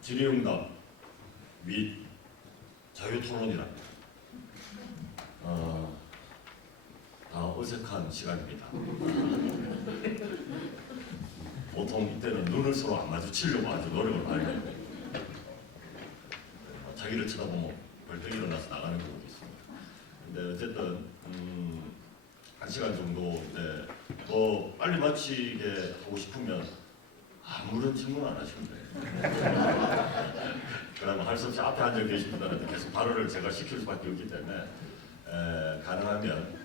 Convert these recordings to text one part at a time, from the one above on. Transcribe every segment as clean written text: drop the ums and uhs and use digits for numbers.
질의응답 및 자유토론이랍니다. 다 어색한 시간입니다. 보통 이때는 눈을 서로 안 마주치려고 아주 노력을 많이 하는데 자기를 쳐다보면 벌떡 일어나서 나가는 경우도 있습니다. 근데 어쨌든 1시간 정도 더 빨리 마치게 하고 싶으면 아무런 질문 안 하시면 돼요. 그러면 할 수 없이 앞에 앉아 계신 분들한테 계속 발언을 제가 시킬 수밖에 없기 때문에 가능하면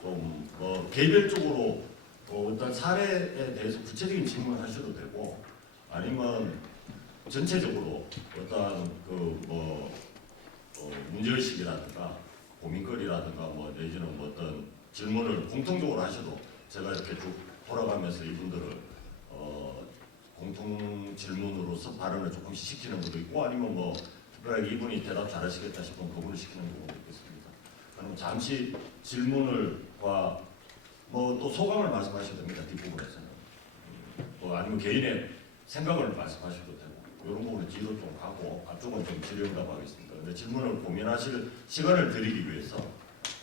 좀 개별적으로 어떤 사례에 대해서 구체적인 질문을 하셔도 되고 아니면 전체적으로 어떤 문제의식이라든가 고민거리라든가 내지는 어떤 질문을 공통적으로 하셔도 제가 이렇게 쭉 돌아가면서 이분들을 공통 질문으로서 발언을 조금씩 시키는 것도 있고 아니면 특별하게 이분이 대답 잘하시겠다 싶으면 그분을 시키는 경우도 있겠습니다. 그럼 잠시 질문을과 또 소감을 말씀하셔도 됩니다. 뒷부분에서는 아니면 개인의 생각을 말씀하셔도 되고 이런 부분은 뒤로 좀 가고 앞쪽은 좀 질의응답하겠습니다. 근데 질문을 고민하실 시간을 드리기 위해서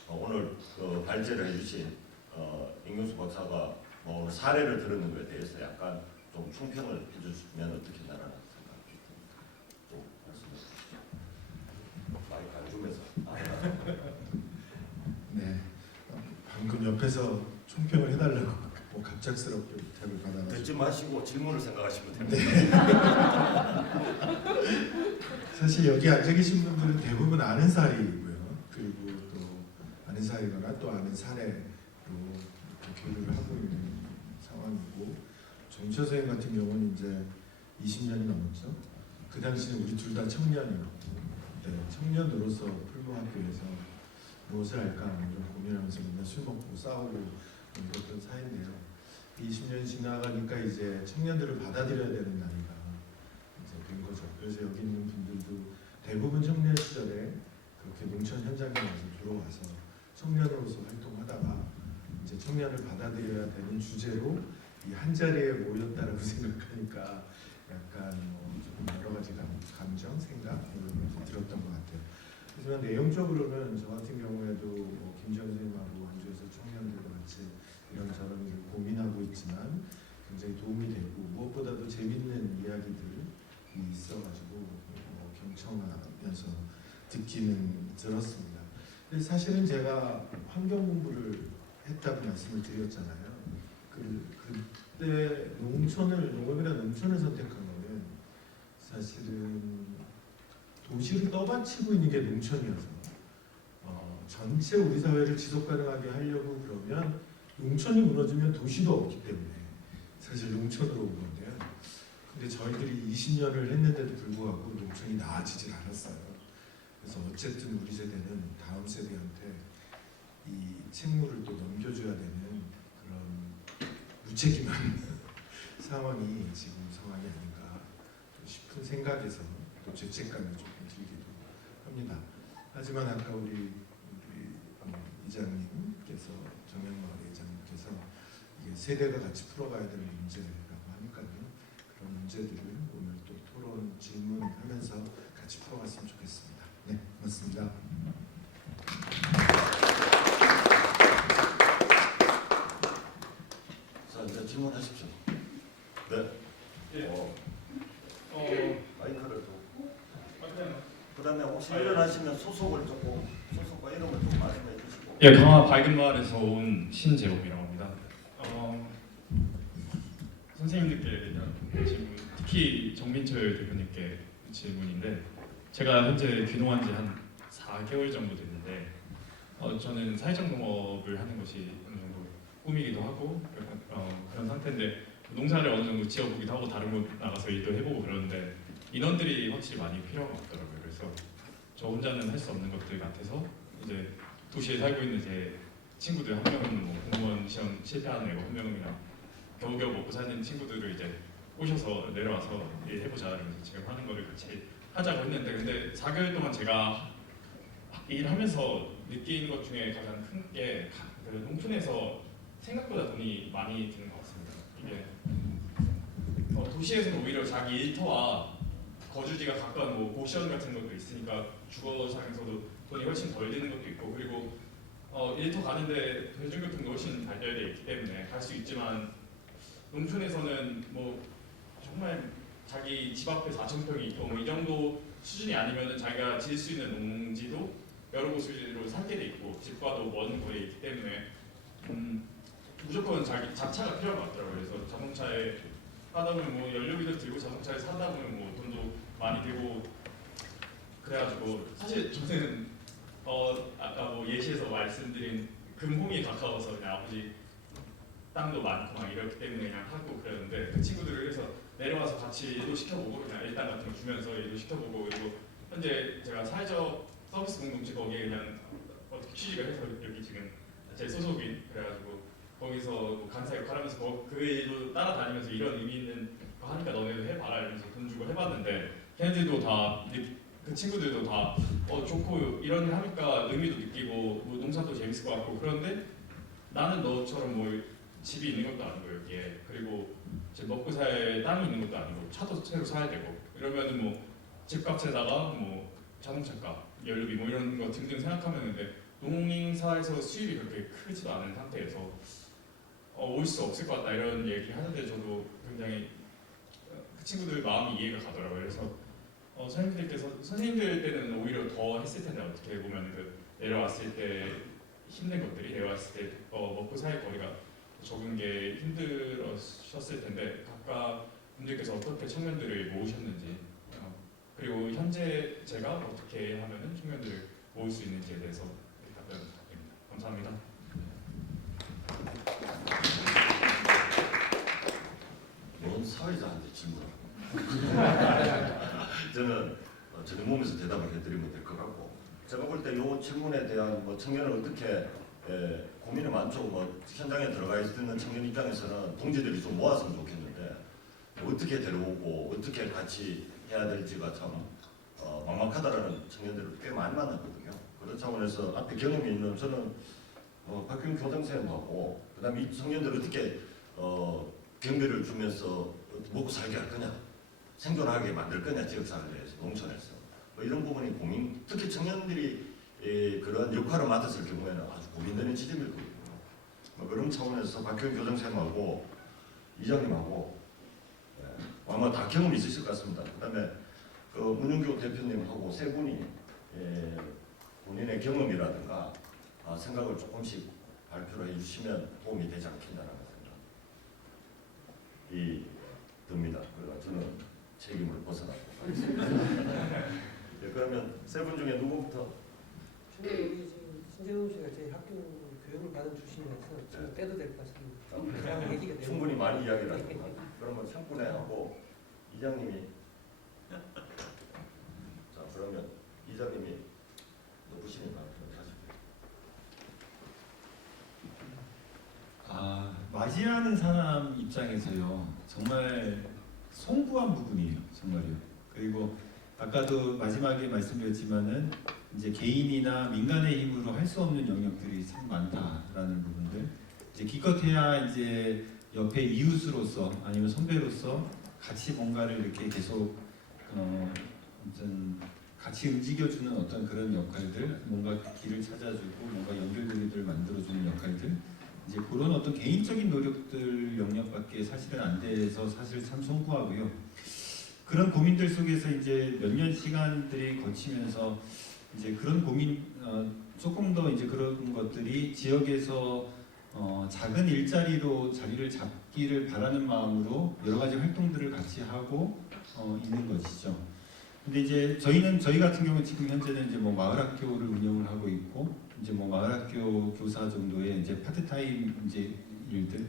오늘 발제를 해주신 임경수 박사가 오늘 사례를 들은 것에 대해서 약간 좀 총평을 해주시면 어떻겠나라는 생각이 듭니다. 또 말씀해 주시죠. 마이크 안 주면서. 네, 방금 옆에서 총평을 해달라고 갑작스럽게 부탁을 받아가지고 듣지 마시고 질문을 생각하시면 됩니다. 네. 사실 여기 앉아 계신 분들은 대부분 아는 사이고요. 그리고 또 아는 사이거나 또 아는 사례로 이렇게 교류를 하고 있는 상황이고 정치화 선생님 같은 경우는 이제 20년이 넘었죠. 그 당시에 우리 둘 다 청년이었고 청년으로서 풀무학교에서 무엇을 할까 이런 고민하면서 맨날 술 먹고 싸우고 이랬던 사이인데요. 20년이 지나가니까 이제 청년들을 받아들여야 되는 나이가 이제 된 거죠. 그래서 여기 있는 분들도 대부분 청년 시절에 그렇게 농촌 현장에 와서 들어와서 청년으로서 활동하다가 이제 청년을 받아들여야 되는 주제로 이 한 자리에 모였다라고 생각하니까 약간 조금 여러 가지 감정, 생각 이런 것이 들었던 것 같아요. 하지만 내용적으로는 저 같은 경우에도 김지영 선생님하고 완주에서 청년들과 같이 이런저런 일을 고민하고 있지만 굉장히 도움이 되고 무엇보다도 재밌는 이야기들이 있어가지고 경청하면서 듣기는 들었습니다. 근데 사실은 제가 환경 공부를 했다고 말씀을 드렸잖아요. 그때 농업이나 농촌을 선택한 거는 사실은 도시를 떠받치고 있는 게 농촌이어서 전체 우리 사회를 지속 가능하게 하려고 그러면 농촌이 무너지면 도시도 없기 때문에 사실 농촌으로 온 건데요. 근데 저희들이 20년을 했는데도 불구하고 농촌이 나아지질 않았어요. 그래서 어쨌든 우리 세대는 다음 세대한테 이 책무를 또 넘겨줘야 되는 그런 무책임한 상황이 지금 상황이 아닌가 싶은 생각에서 또 죄책감이 조금 들기도 합니다. 하지만 아까 우리 이장님께서 정영마을 이장님께서 이게 세대가 같이 풀어가야 될 문제라고 하니까요. 그런 문제들을 오늘 또 토론 질문하면서 같이 풀어갔으면 좋겠습니다. 네, 고맙습니다. 자, 이제 질문하십시오. 네. 예. 마이크를 또. 그다음에 혹시 일어나시면 소속과 이름을 좀 말씀해 주시고. 예, 강화 밝은마을에서 온 신재범이라고 합니다. 선생님들께 질문, 특히 정민철 대표님께 질문인데 제가 현재 귀농한 지 한 4개월 정도 됐는데 저는 사회적 농업을 하는 것이 어느 정도 꿈이기도 하고 그런 상태인데 농사를 어느 정도 지어보기도 하고 다른 곳 나가서 일도 해보고 그러는데 인원들이 확실히 많이 필요한 것 같더라고요. 그래서 저 혼자는 할 수 없는 것들 같아서 이제 도시에 살고 있는 제 친구들 한 명은 공무원 시험 실패하는 애고 한 명이랑 겨우겨우 먹고 사는 친구들을 이제 오셔서 내려와서 해보자 이러면서 지금 하는 거를 같이 하자고 했는데 근데 4개월 동안 제가 일하면서 느끼는 것 중에 가장 큰 게 농촌에서 생각보다 돈이 많이 드는 것 같습니다. 이게 도시에서는 오히려 자기 일터와 거주지가 가까운 뭐 고시원 같은 것도 있으니까 주거상에서도 돈이 훨씬 덜 드는 것도 있고, 그리고 일터 가는데 대중교통도 훨씬 발달되어 있기 때문에 갈 수 있지만, 농촌에서는 뭐 정말 자기 집 앞에 4,000평이 있고 뭐 이 정도 수준이 아니면은 자기가 지을 수 있는 농지도 여러 곳으로 살게 돼 있고 집과도 먼 거리에 있기 때문에 무조건 자기 자차가 필요한 것 같더라고요. 그래서 자동차에 하다 보면 뭐 연료비도 들고 자동차에 사다 보면 뭐 돈도 많이 들고, 그래가지고 사실 저는 아까 뭐 예시에서 말씀드린 금홍에 가까워서 그냥 아버지 땅도 많고 막 이렇기 때문에 그냥 하고 그랬는데, 그 친구들을 해서 내려와서 같이 일도 시켜보고 그냥 일당 같은 거 주면서 일도 시켜보고, 그리고 현재 제가 사회적 서비스 공동체 거기에 그냥 어떻게 취직을 해서 여기 지금 제 소속인, 그래가지고 거기서 뭐 간사 역할하면서 그 일도 따라다니면서 이런 의미 있는 거 하니까 너네도 해봐라 이러면서 돈 주고 해봤는데, 걔네들도 다 그 친구들도 다 좋고 이런 일 하니까 의미도 느끼고 뭐 농사도 재밌을 것 같고, 그런데 나는 너처럼 뭐 집이 있는 것도 아니고 여기에, 그리고 이제 먹고 살 땅이 있는 것도 아니고 차도 새로 사야 되고, 이러면은 뭐 집값에다가 뭐 자동차값, 연료비 뭐 이런 거 등등 생각하면, 근데 농림사에서 수입이 그렇게 크지도 않은 상태에서 올 수 없을 것 같다 이런 얘기 하는데, 저도 굉장히 그 친구들 마음이 이해가 가더라고요. 그래서 선생님들 때는 오히려 더 했을 텐데, 어떻게 보면 그 내려왔을 때 힘든 것들이, 내려왔을 때 먹고 살 거리가 적은 게 힘들었을 텐데, 각각 분들께서 어떻게 청년들을 모으셨는지, 그리고 현재 제가 어떻게 하면은 청년들을 모을 수 있는지에 대해서 답변 부탁드립니다. 감사합니다. 뭔 사회자한테 질문하고 저는 저는 몸에서 대답을 해드리면 될 것 같고, 제가 볼 때 이 질문에 대한 뭐 청년을 어떻게 고민이 많죠. 뭐 현장에 들어가 있는 청년 입장에서는 동지들이 좀 모았으면 좋겠는데 어떻게 데려오고 어떻게 같이 해야 될지가 참 막막하다라는 청년들을 꽤 많이 만났거든요. 그런 차원에서 앞에 경험이 있는 저는 박균 교장선생님하고 그다음에 이 청년들 어떻게 경비를 주면서 먹고 살게 할 거냐, 생존하게 만들 거냐, 지역사회에서, 농촌에서 뭐 이런 부분이 고민, 특히 청년들이 그런 역할을 맡았을 경우에는 아주 고민되는 지점일 거거든요. 뭐 그런 차원에서 박효인 교장선생님하고 이장님하고 아마 다 경험이 있으실 것 같습니다. 그다음에 그 문윤교 대표님하고 세 분이 본인의 경험이라든가 생각을 조금씩 발표를 해주시면 도움이 되지 않겠나라는 생각이 듭니다. 그래서 저는 책임을 벗어나고 하겠습니다. 네, 그러면 세 분 중에 누구부터? 근데 여기 지금 신재훈 씨가 제 학교 교육을 받은 출신이라서 좀 빼도 될 것 같습니다. 그냥 얘기가 돼요. 충분히 많이 이야기를 하니까 그러면 청군에 하고 이장님이 자 그러면 이장님이 높으시니까 하시죠. 맞이하는 사람 입장에서요, 정말 송구한 부분이에요, 정말요. 그리고 아까도 마지막에 말씀드렸지만은 이제 개인이나 민간의 힘으로 할 수 없는 영역들이 참 많다라는 부분들. 이제 기껏해야 이제 옆에 이웃으로서 아니면 선배로서 같이 뭔가를 이렇게 계속 어떤 같이 움직여주는 어떤 그런 역할들, 뭔가 길을 찾아주고 뭔가 연결고리들을 만들어주는 역할들. 이제 그런 어떤 개인적인 노력들 영역밖에 사실은 안 돼서 사실 참 송구하고요. 그런 고민들 속에서 이제 몇 년 시간들이 거치면서 이제 그런 고민 조금 더 이제 그런 것들이 지역에서 작은 일자리로 자리를 잡기를 바라는 마음으로 여러 가지 활동들을 같이 하고 있는 것이죠. 근데 이제 저희 같은 경우는 지금 현재는 이제 뭐 마을학교를 운영을 하고 있고 이제 뭐 마을학교 교사 정도의 이제 파트타임 이제 일들.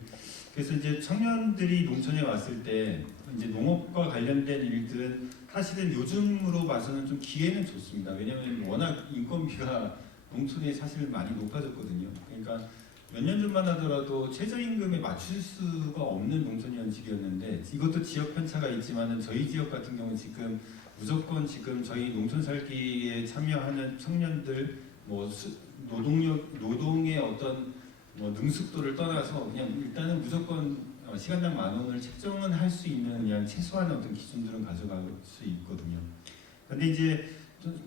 그래서 이제 청년들이 농촌에 왔을 때 이제 농업과 관련된 일들은 사실은 요즘으로 봐서는 좀 기회는 좋습니다. 왜냐하면 워낙 인건비가 농촌에 사실 많이 높아졌거든요. 그러니까 몇 년 전만 하더라도 최저임금에 맞출 수가 없는 농촌 현실이었는데, 이것도 지역 편차가 있지만은 저희 지역 같은 경우는 지금 무조건 지금 저희 농촌 살기에 참여하는 청년들 노동의 어떤 능숙도를 떠나서 그냥 일단은 무조건 시간당 10,000원을 책정은 할 수 있는 그냥 최소한의 어떤 기준들은 가져갈 수 있거든요. 근데 이제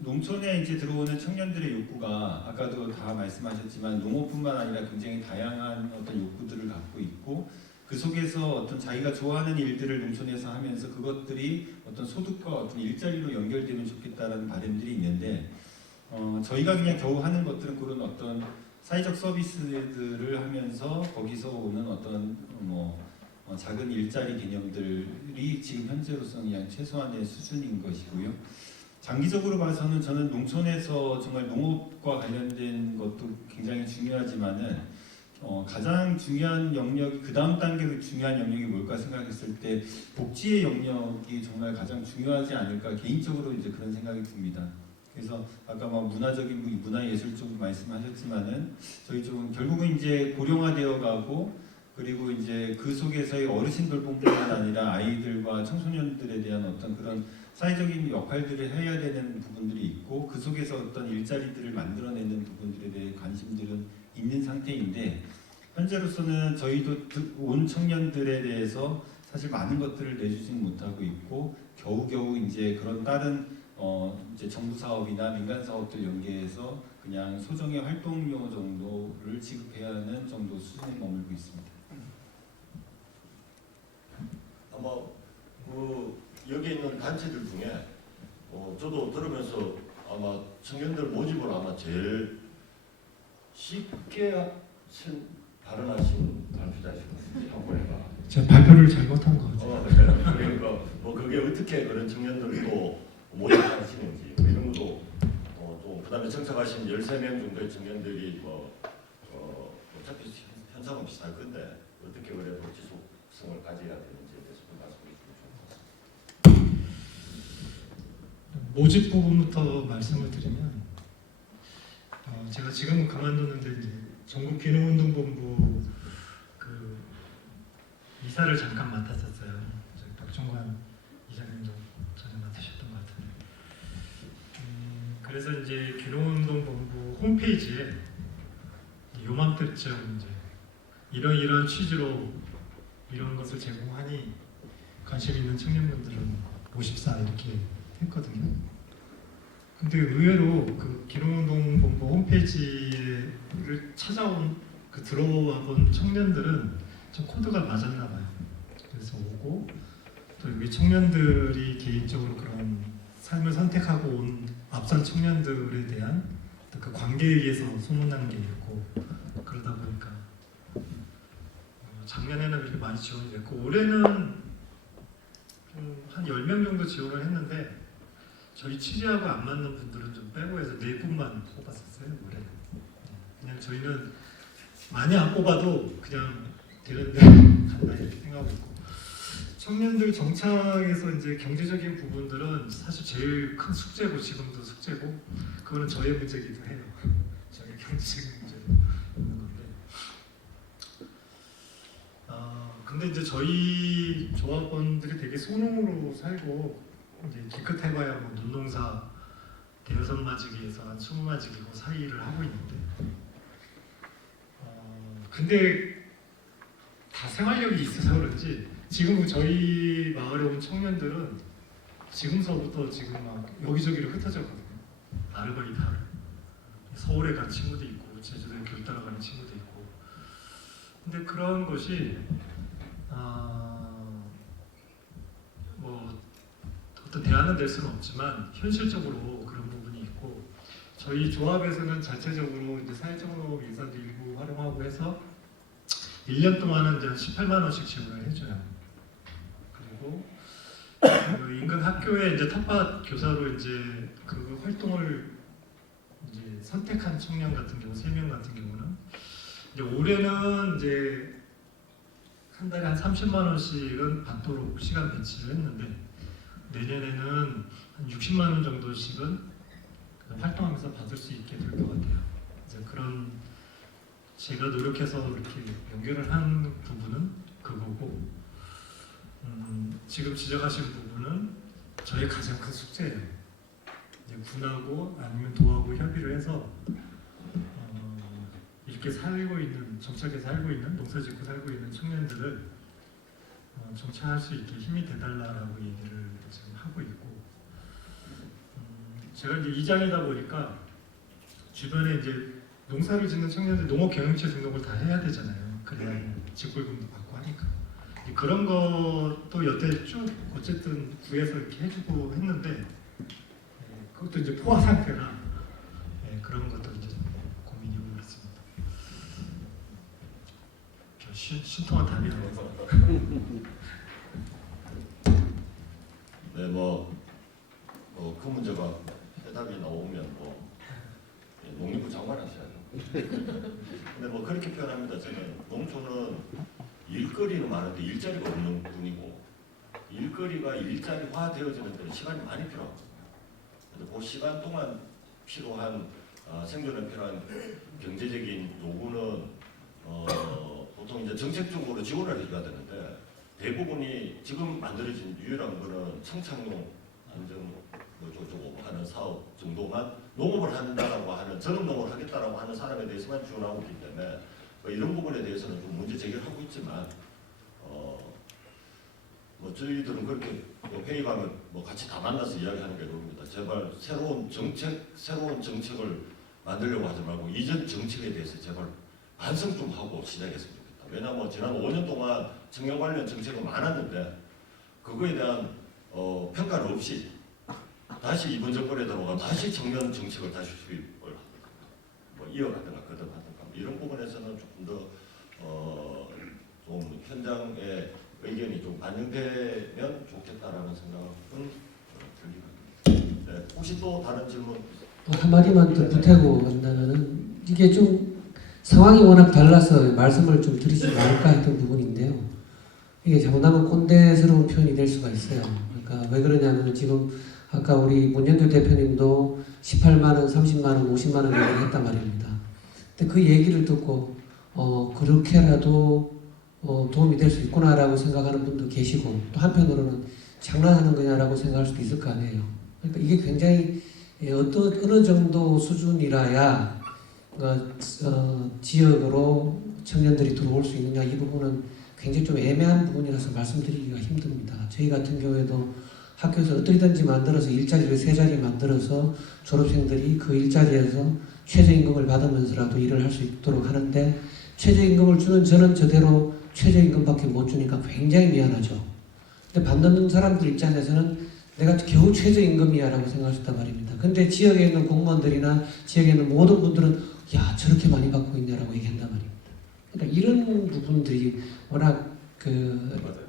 농촌에 이제 들어오는 청년들의 욕구가 아까도 다 말씀하셨지만 농업뿐만 아니라 굉장히 다양한 어떤 욕구들을 갖고 있고 그 속에서 어떤 자기가 좋아하는 일들을 농촌에서 하면서 그것들이 어떤 소득과 어떤 일자리로 연결되면 좋겠다라는 바람들이 있는데 저희가 그냥 겨우 하는 것들은 그런 어떤 사회적 서비스들을 하면서 거기서 오는 어떤 작은 일자리 개념들이 지금 현재로서는 그냥 최소한의 수준인 것이고요. 장기적으로 봐서는 저는 농촌에서 정말 농업과 관련된 것도 굉장히 중요하지만은 가장 중요한 영역, 그 다음 단계로 중요한 영역이 뭘까 생각했을 때 복지의 영역이 정말 가장 중요하지 않을까 개인적으로 이제 그런 생각이 듭니다. 그래서 아까 문화적인 문화예술 쪽 말씀하셨지만은 저희 쪽은 결국은 이제 고령화되어 가고 그리고 이제 그 속에서의 어르신들뿐만 아니라 아이들과 청소년들에 대한 어떤 그런 사회적인 역할들을 해야 되는 부분들이 있고 그 속에서 어떤 일자리들을 만들어내는 부분들에 대해 관심들은 있는 상태인데 현재로서는 저희도 온 청년들에 대해서 사실 많은 것들을 내주지는 못하고 있고 겨우겨우 이제 그런 다른 이제 정부 사업이나 민간 사업들 연계해서 그냥 소정의 활동료 정도를 지급해야 하는 정도 수준에 머물고 있습니다. 아마 여기 있는 단체들 중에 저도 들으면서 아마 청년들 모집을 아마 제일 쉽게 발언하신 발표자신 것 같아요. 한번 해봐. 제가 발표를 잘못한 것 같아요. 그러니까 그게 어떻게 그런 청년들을 또 모집하시는지 이런 것도 또 그다음에 정착하신 13명 정도의 청년들이 어차피 현상은 비슷할 건데 어떻게 그래도 지속성을 가져야 되는지에 대해서 좀 말씀해 주시면 좋을 것 같습니다. 모집 부분부터 말씀을 드리면 제가 지금은 그만뒀는데 이제 전국기능운동본부 그 이사를 잠깐 맡았었어요. 박종관 이사님도 전에 맡으셨던 것 같은데. 그래서 이제 기능운동본부 홈페이지에 요맘때쯤 이제 이런 취지로 이런 것을 제공하니 관심 있는 청년분들은 모십사 이렇게 했거든요. 근데 의외로 그 기능운동본부 홈페이지를 찾아온 들어와 본 청년들은 좀 코드가 맞았나 봐요. 그래서 오고 또 여기 청년들이 개인적으로 그런 삶을 선택하고 온 앞선 청년들에 대한 그 관계에 의해서 소문난 게 있고 그러다 보니까 작년에는 그렇게 많이 지원이 됐고 올해는 한 10명 정도 지원을 했는데 저희 취지하고 안 맞는 분들은 좀 빼고 해서 4분만 뽑았었어요. 올해. 그냥 저희는 많이 안 뽑아도 그냥 되는 대로 간다 이렇게 생각하고 있고 청년들 정착에서 이제 경제적인 부분들은 사실 제일 큰 숙제고 지금도 숙제고 그거는 저의 문제이기도 해요. 저의 경제적인 문제로 있는 건데 근데 이제 저희 조합원들이 되게 소농으로 살고 이제 기껏 해봐야 눈농사 대여섯 마지기에서 한 20마지기고 사이를 하고 있는데 근데 다 생활력이 있어서 그런지 지금 저희 마을에 온 청년들은 지금서부터 지금 막 여기저기로 흩어졌거든요. 아르바이트하러 서울에 간 친구도 있고 제주도에 길 따라가는 친구도 있고 근데 그런 것이 어떤 대안은 될 수는 없지만 현실적으로 그런 부분이 있고 저희 조합에서는 자체적으로 이제 사회적으로 인사도 일부 활용하고 해서 1년 동안은 이제 한 18만 원씩 지원을 해줘요. 그리고 그 인근 학교에 이제 텃밭 교사로 이제 그 활동을 이제 선택한 청년 같은 경우 3명 같은 경우는 이제 올해는 이제 한 달에 한 30만 원씩은 받도록 시간 배치를 했는데 내년에는 한 60만 원 정도씩은 활동하면서 받을 수 있게 될 것 같아요. 이제 그런 제가 노력해서 이렇게 연결을 한 부분은 그거고 지금 지적하신 부분은 저의 가장 큰 숙제예요. 이제 군하고 아니면 도하고 협의를 해서 있게 살고 있는 정착해 살고 있는 농사짓고 살고 있는 청년들을 정착할 수 있게 힘이 돼달라라고 얘기를 지금 하고 있고 제가 이제 이장이다 보니까 주변에 이제 농사를 짓는 청년들 농업 경영체 등록을 다 해야 되잖아요. 그래야 직불금도 받고 하니까 그런 것도 여태 쭉 어쨌든 구에서 이렇게 해주고 했는데 그것도 이제 포화 상태라 그런 것도 이제 고민이 오고 있습니다. 신통한 답이 아니어서. 네, 그 문제가 해답이 나오면 농림부 장관 하셔야죠. 근데 그렇게 표현합니다. 저는 농촌은 일거리는 많은데 일자리가 없는 뿐이고 일거리가 일자리화 되어지는 데는 시간이 많이 필요하거든요. 근데 그 시간 동안 필요한 생존에 필요한 경제적인 요구는 보통 이제 정책적으로 지원을 해줘야 되는데 대부분이 지금 만들어진 유일한 거는 청착농 안정 저거 하는 사업 정도만 농업을 한다라고 하는 전업농업을 하겠다라고 하는 사람에 대해서만 지원하고 있기 때문에 이런 부분에 대해서는 좀 문제 제기를 하고 있지만 저희들은 그렇게 회의 가면 같이 다 만나서 이야기하는 게 그럽니다. 제발 새로운 정책을 만들려고 하지 말고 이전 정책에 대해서 제발 반성 좀 하고 시작했으면 좋겠다. 왜냐하면 지난 5년 동안 청년 관련 정책은 많았는데 그거에 대한 평가는 없이 다시 이번 정권에 들어가 다시 청년 정책을 다시 수립을 이어가든가 거듭하든가 이런 부분에서는 조금 더 좀 현장의 의견이 좀 반영되면 좋겠다라는 생각은 들립니다. 네, 혹시 또 다른 질문? 한마디만 더 보태고 간다면은 이게 좀 상황이 워낙 달라서 말씀을 좀 드리지 말까 했던 부분인데요. 이게 잘못하면 꼰대스러운 표현이 될 수가 있어요. 그러니까 왜 그러냐면 지금 아까 우리 문영규 대표님도 18만 원, 30만 원, 50만 원 얘기를 했단 말입니다. 근데 그 얘기를 듣고 그렇게라도 도움이 될 수 있구나라고 생각하는 분도 계시고 또 한편으로는 장난하는 거냐라고 생각할 수도 있을 거 아니에요. 그러니까 이게 굉장히 어느 정도 수준이라야 지역으로 청년들이 들어올 수 있느냐 이 부분은 굉장히 좀 애매한 부분이라서 말씀드리기가 힘듭니다. 저희 같은 경우에도 학교에서 어떻게든지 만들어서 일자리를 3자리 만들어서 졸업생들이 그 일자리에서 최저임금을 받으면서라도 일을 할 수 있도록 하는데 최저임금을 주는 저는 저대로 최저임금밖에 못 주니까 굉장히 미안하죠. 근데 받는 사람들 입장에서는 내가 겨우 최저임금이야 라고 생각할 수 있단 말입니다. 근데 지역에 있는 공무원들이나 지역에 있는 모든 분들은 야 저렇게 많이 받고 있냐라고 얘기한단 말입니다. 그러니까 이런 부분들이 워낙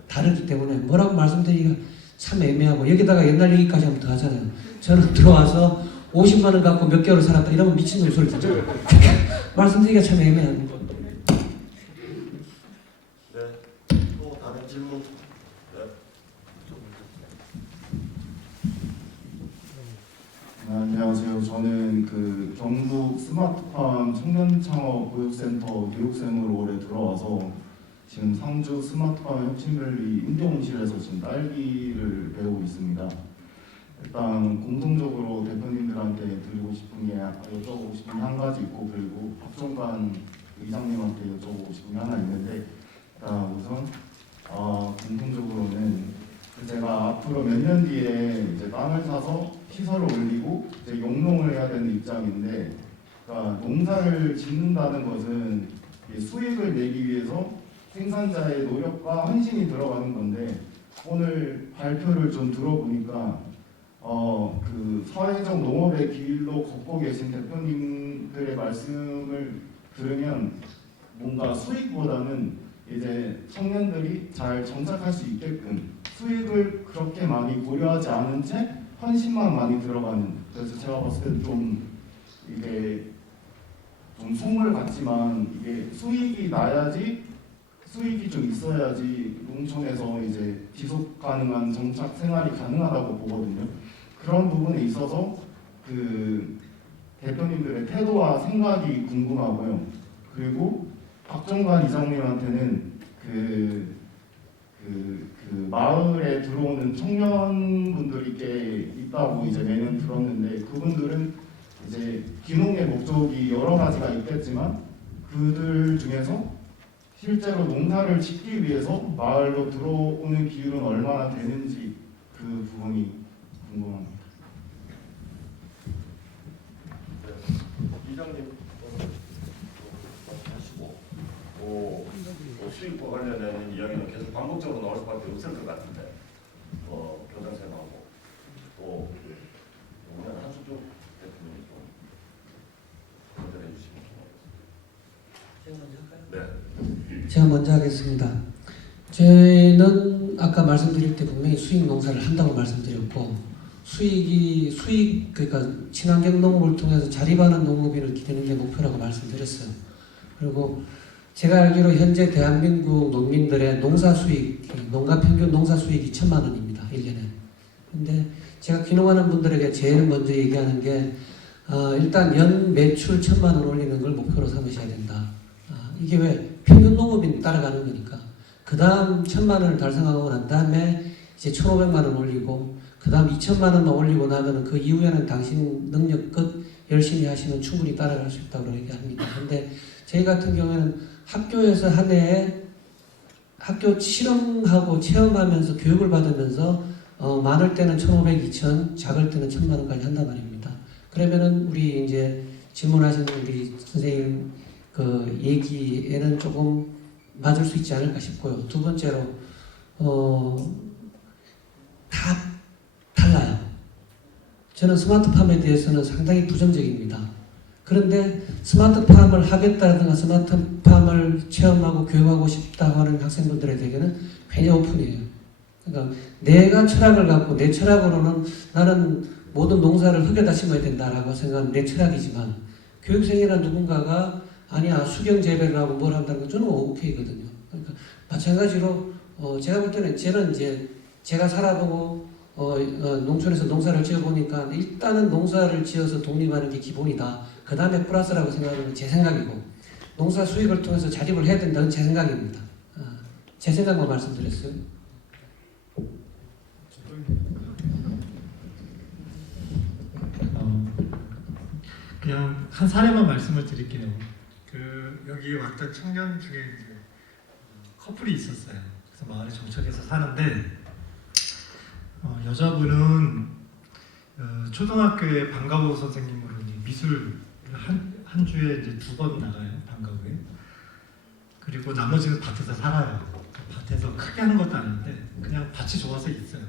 다르기 때문에 뭐라고 말씀드리기가 참 애매하고 여기다가 옛날 얘기까지 하면 더 하잖아요. 저는 들어와서 50만 원 갖고 몇 개월 살았다 이러면 미친놈 소리 듣죠. 말씀드리기가 참 애매한 거. 네, 또 다른 질문? 네. 안녕하세요. 저는 경북 스마트팜 청년창업교육센터 교육생으로 올해 들어와서 지금 상주 스마트팜 혁신밸리 임대공실에서 지금 딸기를 배우고 있습니다. 일단 공통적으로 대표님들한테 드리고 싶은 게 여쭤보고 싶은 게 한 가지 있고 그리고 박종관 의장님한테 여쭤보고 싶은 게 하나 있는데 우선 공통적으로는 제가 앞으로 몇 년 뒤에 이제 땅을 사서 시설을 올리고 이제 용농을 해야 되는 입장인데 그러니까 농사를 짓는다는 것은 수익을 내기 위해서 생산자의 노력과 헌신이 들어가는 건데 오늘 발표를 좀 들어보니까 사회적 농업의 길로 걷고 계신 대표님들의 말씀을 들으면 뭔가 수익보다는 이제 청년들이 잘 정착할 수 있게끔 수익을 그렇게 많이 고려하지 않은 채 헌신만 많이 들어가는 그래서 제가 봤을 때 좀 이게 좀 속물 같지만 이게 수익이 나야지 수익이 좀 있어야지 농촌에서 이제 지속 가능한 정착 생활이 가능하다고 보거든요. 그런 부분에 있어서 대표님들의 태도와 생각이 궁금하고요. 그리고 박종관 이장님한테는 마을에 들어오는 청년분들이 꽤 있다고 이제 매년 들었는데 그분들은 이제 귀농의 목적이 여러 가지가 있겠지만 그들 중에서 실제로 농사를 짓기 위해서 마을로 들어오는 비율은 얼마나 되는지 그 부분이 궁금합니다. 이장님 하시고 또 수익과 관련된 이야기는 계속 반복적으로 나올 수밖에 없을 것 같은데 교장선생하고 또 오늘 한수조 대표님이 좀 답변해 주시면 좋겠습니다. 네. 제가 먼저 하겠습니다. 저희는 아까 말씀드릴 때 분명히 수익 농사를 한다고 말씀드렸고 수익 그러니까 친환경 농업을 통해서 자립하는 농업인을 기르는 게 목표라고 말씀드렸어요. 그리고 제가 알기로 현재 대한민국 농민들의 농사 수익, 농가 평균 농사 수익이 1,000만 원입니다. 1년에. 근데 제가 귀농하는 분들에게 제일 먼저 얘기하는 게 일단 연 매출 1,000만 원 올리는 걸 목표로 삼으셔야 된다. 이게 왜 평균 농업인 따라가는 거니까. 그 다음 1,000만 원을 달성하고 난 다음에 이제 1,500만 원 올리고 그 다음 2,000만 원만 올리고 나면 그 이후에는 당신 능력껏 열심히 하시면 충분히 따라갈 수 있다고 얘기합니다. 근데 저희 같은 경우에는 학교에서 한 해에 학교 실험하고 체험하면서 교육을 받으면서 많을 때는 1,500, 2,000, 작을 때는 1,000만 원까지 한단 말입니다. 그러면은 우리 이제 질문하신 우리 선생님 그 얘기에는 조금 맞을 수 있지 않을까 싶고요. 두 번째로 다 달라요. 저는 스마트팜에 대해서는 상당히 부정적입니다. 그런데 스마트팜을 하겠다든가 스마트팜을 체험하고 교육하고 싶다고 하는 학생분들에 대해서는 굉장히 오픈이에요. 그러니까 내가 철학을 갖고 내 철학으로는 나는 모든 농사를 흙에다 심어야 된다라고 생각하는 내 철학이지만 교육생이나 누군가가 아니야 수경 재배를 하고 뭘 한다는 건 저는 오케이거든요. 그러니까 마찬가지로 제가 볼 때는 저는 이제 제가 살아보고 농촌에서 농사를 지어보니까 일단은 농사를 지어서 독립하는 게 기본이다. 그 다음에 플러스라고 생각하는 건 제 생각이고 농사 수익을 통해서 자립을 해야 된다는 제 생각입니다. 제 생각만 말씀드렸어요. 그냥 한 사례만 말씀을 드릴게요. 여기 왔던 청년 중에 이제 커플이 있었어요. 그래서 마을에 정착해서 사는데 여자분은 초등학교에 방과후 선생님으로 이제 미술 한 주에 이제 2번 나가요. 방과후에. 그리고 나머지는 밭에서 살아요. 밭에서 크게 하는 것도 아닌데 그냥 밭이 좋아서 있어요.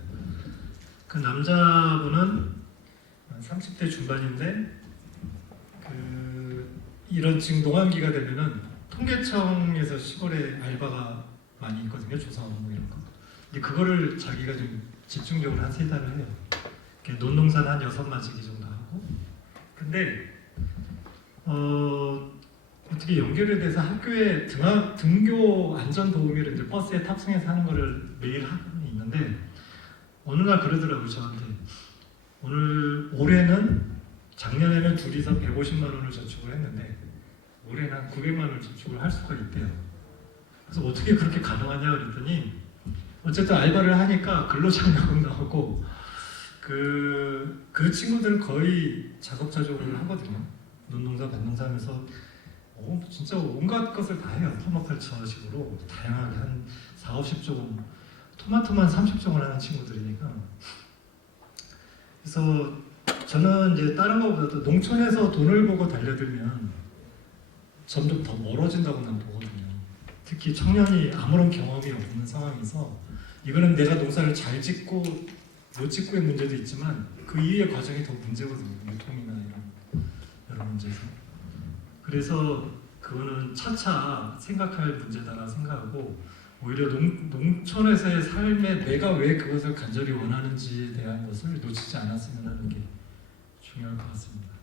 그 남자분은 30대 중반인데 이런 지금 농한기가 되면은 통계청에서 시골에 알바가 많이 있거든요. 조사 업무 이런 거. 근데 그거를 자기가 좀 집중적으로 한 3달을 해요. 논농사는 한 6마지기 정도 하고. 근데 어떻게 연결이 돼서 학교에 등교 안전 도우미를 이제 버스에 탑승해서 하는 거를 매일 하고 있는데 어느 날 그러더라고요. 저한테 올해는 작년에는 둘이서 150만 원을 저축을 했는데 올해는 한 900만 원을 저축을 할 수가 있대요. 그래서 어떻게 그렇게 가능하냐 그랬더니 어쨌든 알바를 하니까 근로장려금 나오고 그 친구들은 거의 작업자족을 하거든요. 논농사 밭농사 하면서 진짜 온갖 것을 다 해요. 퍼마컬처식으로 다양하게 한 4, 50조금 토마토만 30종을 하는 친구들이니까. 그래서 저는 이제 다른 것보다도 농촌에서 돈을 보고 달려들면 점점 더 멀어진다고 난 보거든요. 특히 청년이 아무런 경험이 없는 상황에서 이거는 내가 농사를 잘 짓고 못 짓고의 문제도 있지만 그 이후의 과정이 더 문제거든요. 유통이나 이런 문제에서. 그래서 그거는 차차 생각할 문제다라 생각하고 오히려 농촌에서의 삶에 내가 왜 그것을 간절히 원하는지에 대한 것을 놓치지 않았으면 하는 게 중요할 것 같습니다.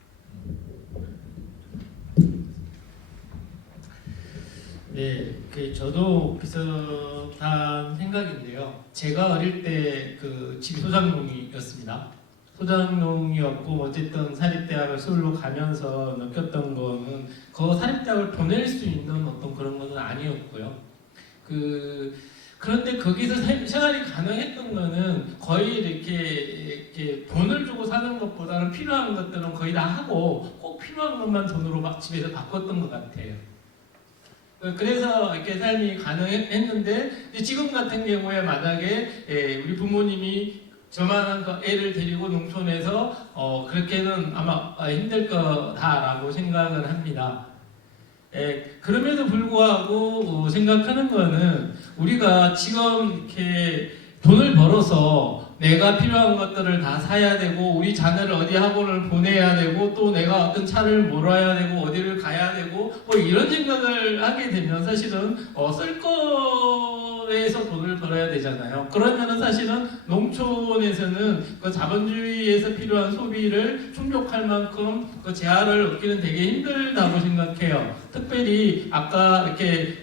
네, 저도 비슷한 생각인데요. 제가 어릴 때 그 집이 소작농이었습니다. 소작농이었고 어쨌든 사립대학을 서울로 가면서 느꼈던 거는 그 사립대학을 보낼 수 있는 어떤 그런 거는 아니었고요. 그런데 거기서 생활이 가능했던 거는 거의 이렇게 돈을 주고 사는 것보다는 필요한 것들은 거의 다 하고 꼭 필요한 것만 돈으로 막 집에서 바꿨던 것 같아요. 그래서 이렇게 삶이 가능했는데 이제 지금 같은 경우에 만약에 우리 부모님이 저만한 애를 데리고 농촌에서 그렇게는 아마 힘들 거다라고 생각을 합니다. 그럼에도 불구하고 생각하는 거는 우리가 지금 이렇게 돈을 벌어서 내가 필요한 것들을 다 사야 되고 우리 자녀를 어디 학원을 보내야 되고 또 내가 어떤 차를 몰아야 되고 어디를 가야 되고 뭐 이런 생각을 하게 되면 사실은 쓸 거에서 돈을 벌어야 되잖아요. 그러면은 사실은 농촌에서는 그 자본주의에서 필요한 소비를 충족할 만큼 그 재화를 얻기는 되게 힘들다고 생각해요. 특별히 아까 이렇게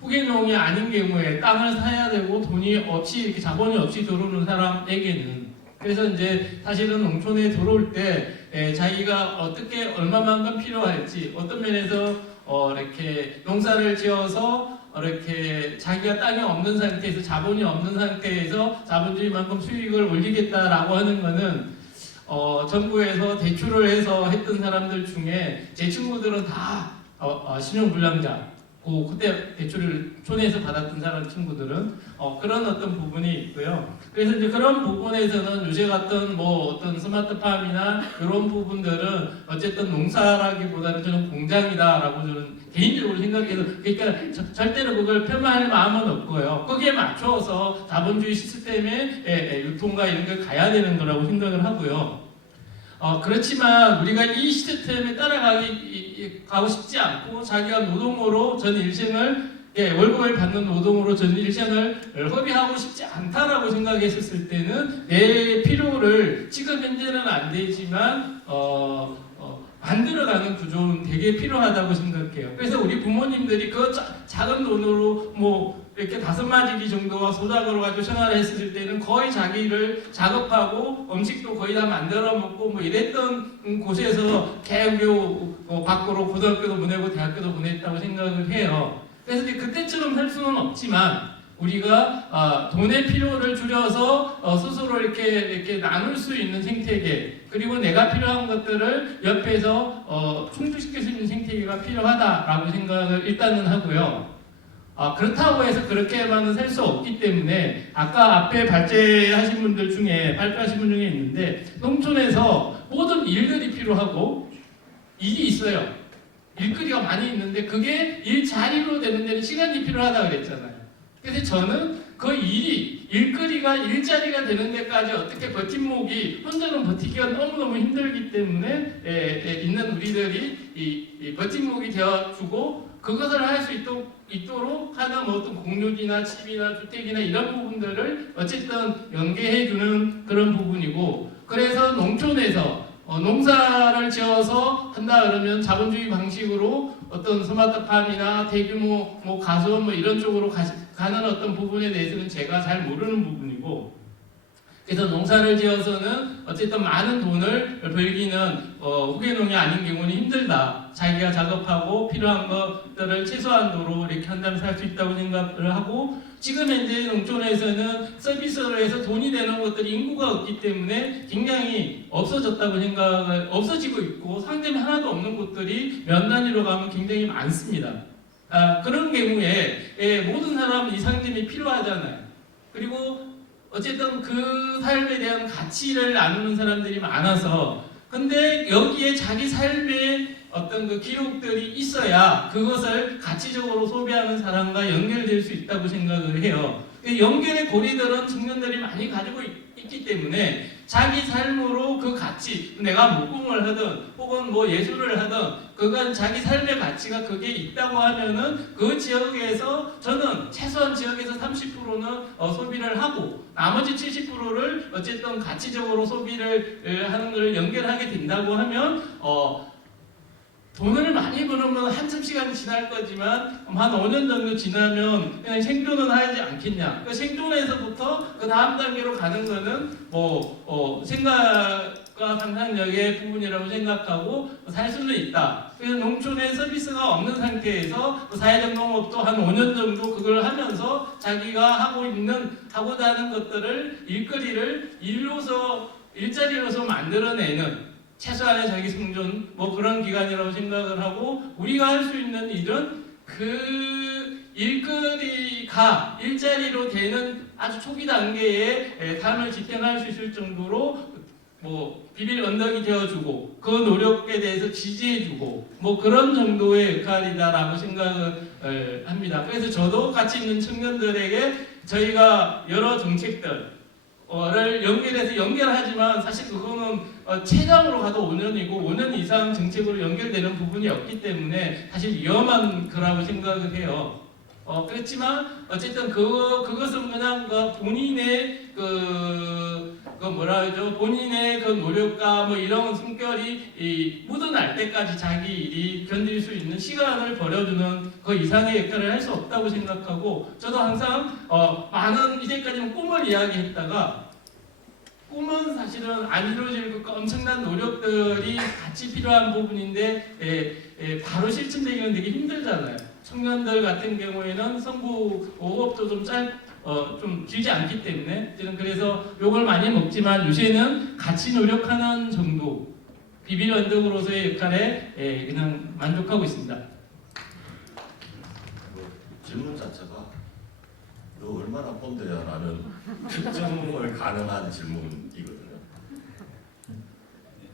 후계농이 아닌 경우에 땅을 사야 되고 돈이 없이 이렇게 자본이 없이 들어오는 사람에게는 그래서 이제 사실은 농촌에 들어올 때 자기가 어떻게 얼마만큼 필요할지 어떤 면에서 이렇게 농사를 지어서 이렇게 자기가 땅이 없는 상태에서 자본이 없는 상태에서 자본주의만큼 수익을 올리겠다라고 하는 거는 정부에서 대출을 해서 했던 사람들 중에 제 친구들은 다 신용불량자 그때 대출을 촌에서 받았던 사람 친구들은 그런 어떤 부분이 있고요. 그래서 이제 그런 부분에서는 요새 같은 뭐 어떤 스마트팜이나 이런 부분들은 어쨌든 농사라기보다는 저는 공장이다라고 저는 개인적으로 생각해서 그러니까 절대로 그걸 폄하할 마음은 없고요. 거기에 맞춰서 자본주의 시스템의 유통과 이런 걸 가야 되는 거라고 생각을 하고요. 그렇지만 우리가 이 시스템에 따라가고 싶지 않고 자기가 노동으로 전 일생을 월급을 받는 노동으로 전 일생을 허비하고 싶지 않다라고 생각했었을 때는 내 필요를 지금 현재는 안 되지만 만들어가는 구조는 되게 필요하다고 생각해요. 그래서 우리 부모님들이 그 작은 돈으로 뭐 이렇게 5마지기 정도와 소작으로 가지고 생활을 했을 때는 거의 자기를 작업하고 음식도 거의 다 만들어 먹고 뭐 이랬던 곳에서 개교 밖으로 고등학교도 보내고 대학교도 보냈다고 생각을 해요. 그래서 이제 그때처럼 할 수는 없지만 우리가 돈의 필요를 줄여서 스스로 이렇게 나눌 수 있는 생태계 그리고 내가 필요한 것들을 옆에서 충족시킬 수 있는 생태계가 필요하다라고 생각을 일단은 하고요. 그렇다고 해서 그렇게만은 살 수 없기 때문에 아까 앞에 발제하신 분들 중에 발표하신 분 중에 있는데 농촌에서 모든 일들이 필요하고 일이 있어요. 일거리가 많이 있는데 그게 일자리로 되는 데는 시간이 필요하다 그랬잖아요. 그래서 저는 그 일거리가 일자리가 되는 데까지 어떻게 버팀목이 혼자는 버티기가 너무너무 힘들기 때문에 있는 우리들이 이 버팀목이 되어주고 그것을 할 수 있도록 하는 뭐 어떤 공유지나 집이나 주택이나 이런 부분들을 어쨌든 연계해주는 그런 부분이고 그래서 농촌에서 농사를 지어서 한다 그러면 자본주의 방식으로 어떤 스마트팜이나 대규모 뭐 가수원 뭐 이런 쪽으로 가는 어떤 부분에 대해서는 제가 잘 모르는 부분이고 그래서 농사를 지어서는 어쨌든 많은 돈을 벌기는 후계농이 아닌 경우는 힘들다. 자기가 작업하고 필요한 것들을 최소한도로 이렇게 한다면 살 수 있다고 생각을 하고 지금 현재 농촌에서는 서비스로 해서 돈이 되는 것들이 인구가 없기 때문에 굉장히 없어지고 있고 상점이 하나도 없는 곳들이 면 단위로 가면 굉장히 많습니다. 그런 경우에 모든 사람은 이 상점이 필요하잖아요. 그리고 어쨌든 그 삶에 대한 가치를 나누는 사람들이 많아서 근데 여기에 자기 삶의 어떤 그 기록들이 있어야 그것을 가치적으로 소비하는 사람과 연결될 수 있다고 생각을 해요. 연결의 고리들은 청년들이 많이 가지고 있기 때문에 자기 삶으로 그 가치, 내가 목공을 하든 혹은 뭐 예술을 하든 그건 자기 삶의 가치가 그게 있다고 하면은 그 지역에서 저는 최소한 지역에서 30%는 소비를 하고 나머지 70%를 어쨌든 가치적으로 소비를 하는 걸 연결하게 된다고 하면 돈을 많이 벌으면 한참 시간이 지날 거지만 한 5년 정도 지나면 그냥 생존은 하지 않겠냐. 그 생존에서부터 그 다음 단계로 가는 거는 생각과 상상력의 부분이라고 생각하고 살 수는 있다. 그래서 농촌에 서비스가 없는 상태에서 사회적 농업도 한 5년 정도 그걸 하면서 자기가 하고자 하는 것들을 일거리를 일자리로서 만들어내는 최소한의 자기 생존 뭐 그런 기간이라고 생각을 하고 우리가 할 수 있는 일은 그 일거리가 일자리로 되는 아주 초기 단계에 삶을 지탱할 수 있을 정도로 뭐 비빌 언덕이 되어주고 그 노력에 대해서 지지해주고 뭐 그런 정도의 역할이다라고 생각을 합니다. 그래서 저도 같이 있는 청년들에게 저희가 여러 정책들을 연결하지만 사실 그거는 최장으로 가도 5년이고 5년 이상 정책으로 연결되는 부분이 없기 때문에 사실 위험한 거라고 생각을 해요. 그렇지만 어쨌든 그것은 그냥 본인의 본인의 그 노력과 뭐 이런 성격이 묻어날 때까지 자기 일이 견딜 수 있는 시간을 벌여주는 그 이상의 역할을 할 수 없다고 생각하고 저도 항상 많은 이제까지는 꿈을 이야기했다가 꿈은 사실은 안 이루어질 그 엄청난 노력들이 같이 필요한 부분인데 바로 실천되기는 되게 힘들잖아요. 청년들 같은 경우에는 성부 5업도 좀 길지 않기 때문에 저는 그래서 욕을 많이 먹지만 요새는 같이 노력하는 정도 비빌 언덕으로서의 역할에 그냥 만족하고 있습니다. 질문 자체가 너 얼마나 꼰대야라는 측정을 가능한 질문이거든요.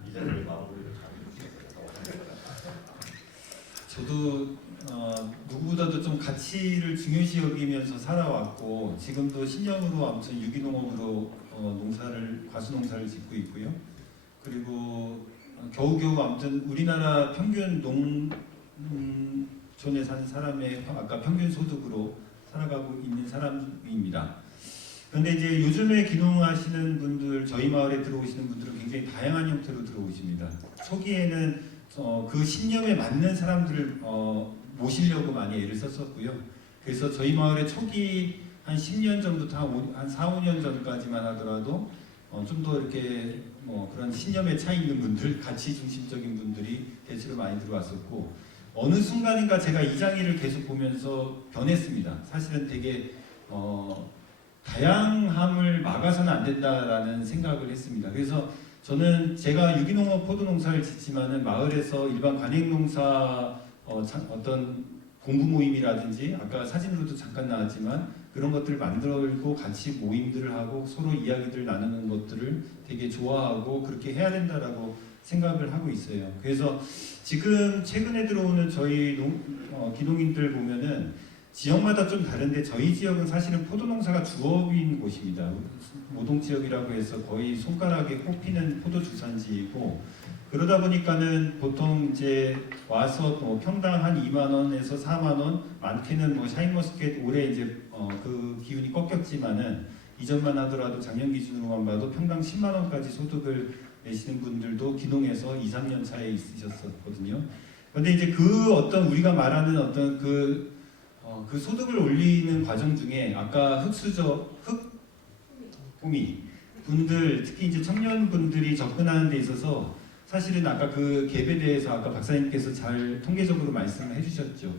이제 마무리를 잘. 저도 누구보다도 좀 가치를 중요시 여기면서 살아왔고 지금도 신념으로 아무튼 유기농업으로 과수 농사를 짓고 있고요. 그리고 겨우겨우 아무튼 우리나라 평균 농촌에 사는 사람의 아까 평균 소득으로 살아가고 있는 사람입니다. 그런데 이제 요즘에 귀농하시는 분들, 저희 마을에 들어오시는 분들은 굉장히 다양한 형태로 들어오십니다. 초기에는 그 신념에 맞는 사람들을 모시려고 많이 애를 썼었고요. 그래서 저희 마을에 초기 한 10년 전부터 한 4, 5년 전까지만 하더라도 좀 더 이렇게 그런 신념에 차 있는 분들, 가치 중심적인 분들이 대체로 많이 들어왔었고 어느 순간인가 제가 이장일을 계속 보면서 변했습니다. 사실은 되게 다양함을 막아서는 안 된다라는 생각을 했습니다. 그래서 저는 제가 유기농업 포도농사를 짓지만은 마을에서 일반 관행농사 어떤 공부 모임이라든지 아까 사진으로도 잠깐 나왔지만 그런 것들을 만들고 같이 모임들을 하고 서로 이야기들 나누는 것들을 되게 좋아하고 그렇게 해야 된다라고 생각을 하고 있어요. 그래서 지금 최근에 들어오는 저희 기농인들 보면은 지역마다 좀 다른데 저희 지역은 사실은 포도농사가 주업인 곳입니다. 모동지역이라고 해서 거의 손가락에 꼽히는 포도 주산지이고 그러다 보니까는 보통 이제 와서 평당 한 2만 원에서 4만 원, 많게는 샤인머스켓 올해 이제 그 기운이 꺾였지만은 이전만 하더라도 작년 기준으로만 봐도 평당 10만 원까지 소득을 내시는 분들도 기농에서 2, 3년 차에 있으셨었거든요. 그런데 이제 그 어떤 우리가 말하는 어떤 그 소득을 올리는 과정 중에 아까 흑구미 분들 특히 이제 청년분들이 접근하는 데 있어서 사실은 아까 그 갭에 대해서 아까 박사님께서 잘 통계적으로 말씀을 해주셨죠.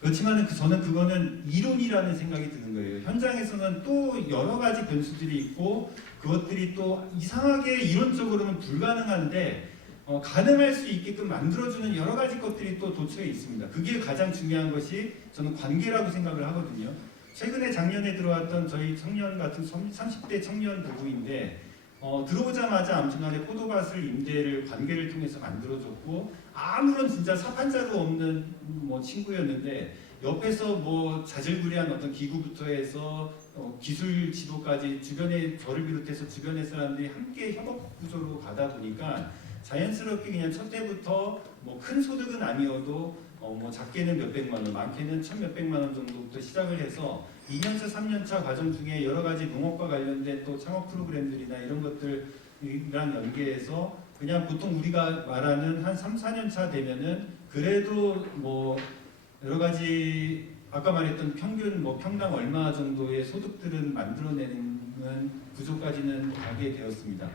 그렇지만 저는 그거는 이론이라는 생각이 드는 거예요. 현장에서는 또 여러 가지 변수들이 있고 그것들이 또 이상하게 이론적으로는 불가능한데 가능할 수 있게끔 만들어주는 여러 가지 것들이 또 도처에 있습니다. 그게 가장 중요한 것이 저는 관계라고 생각을 하거든요. 최근에 작년에 들어왔던 저희 청년 같은 30대 청년 부부인데 들어오자마자 아무튼간에 포도밭을 임대를 관계를 통해서 만들어줬고 아무런 진짜 사판자루 없는 친구였는데 옆에서 자질구레한 어떤 기구부터 해서 기술 지도까지 주변에 저를 비롯해서 주변의 사람들이 함께 협업 구조로 가다 보니까 자연스럽게 그냥 첫 해부터 큰 소득은 아니어도 작게는 몇백만 원, 많게는 천몇백만 원 정도부터 시작을 해서 2년차, 3년차 과정 중에 여러 가지 농업과 관련된 또 창업 프로그램들이나 이런 것들이랑 연계해서 그냥 보통 우리가 말하는 한 3, 4년차 되면은 그래도 여러 가지 아까 말했던 평균 평당 얼마 정도의 소득들은 만들어내는 구조까지는 가게 되었습니다.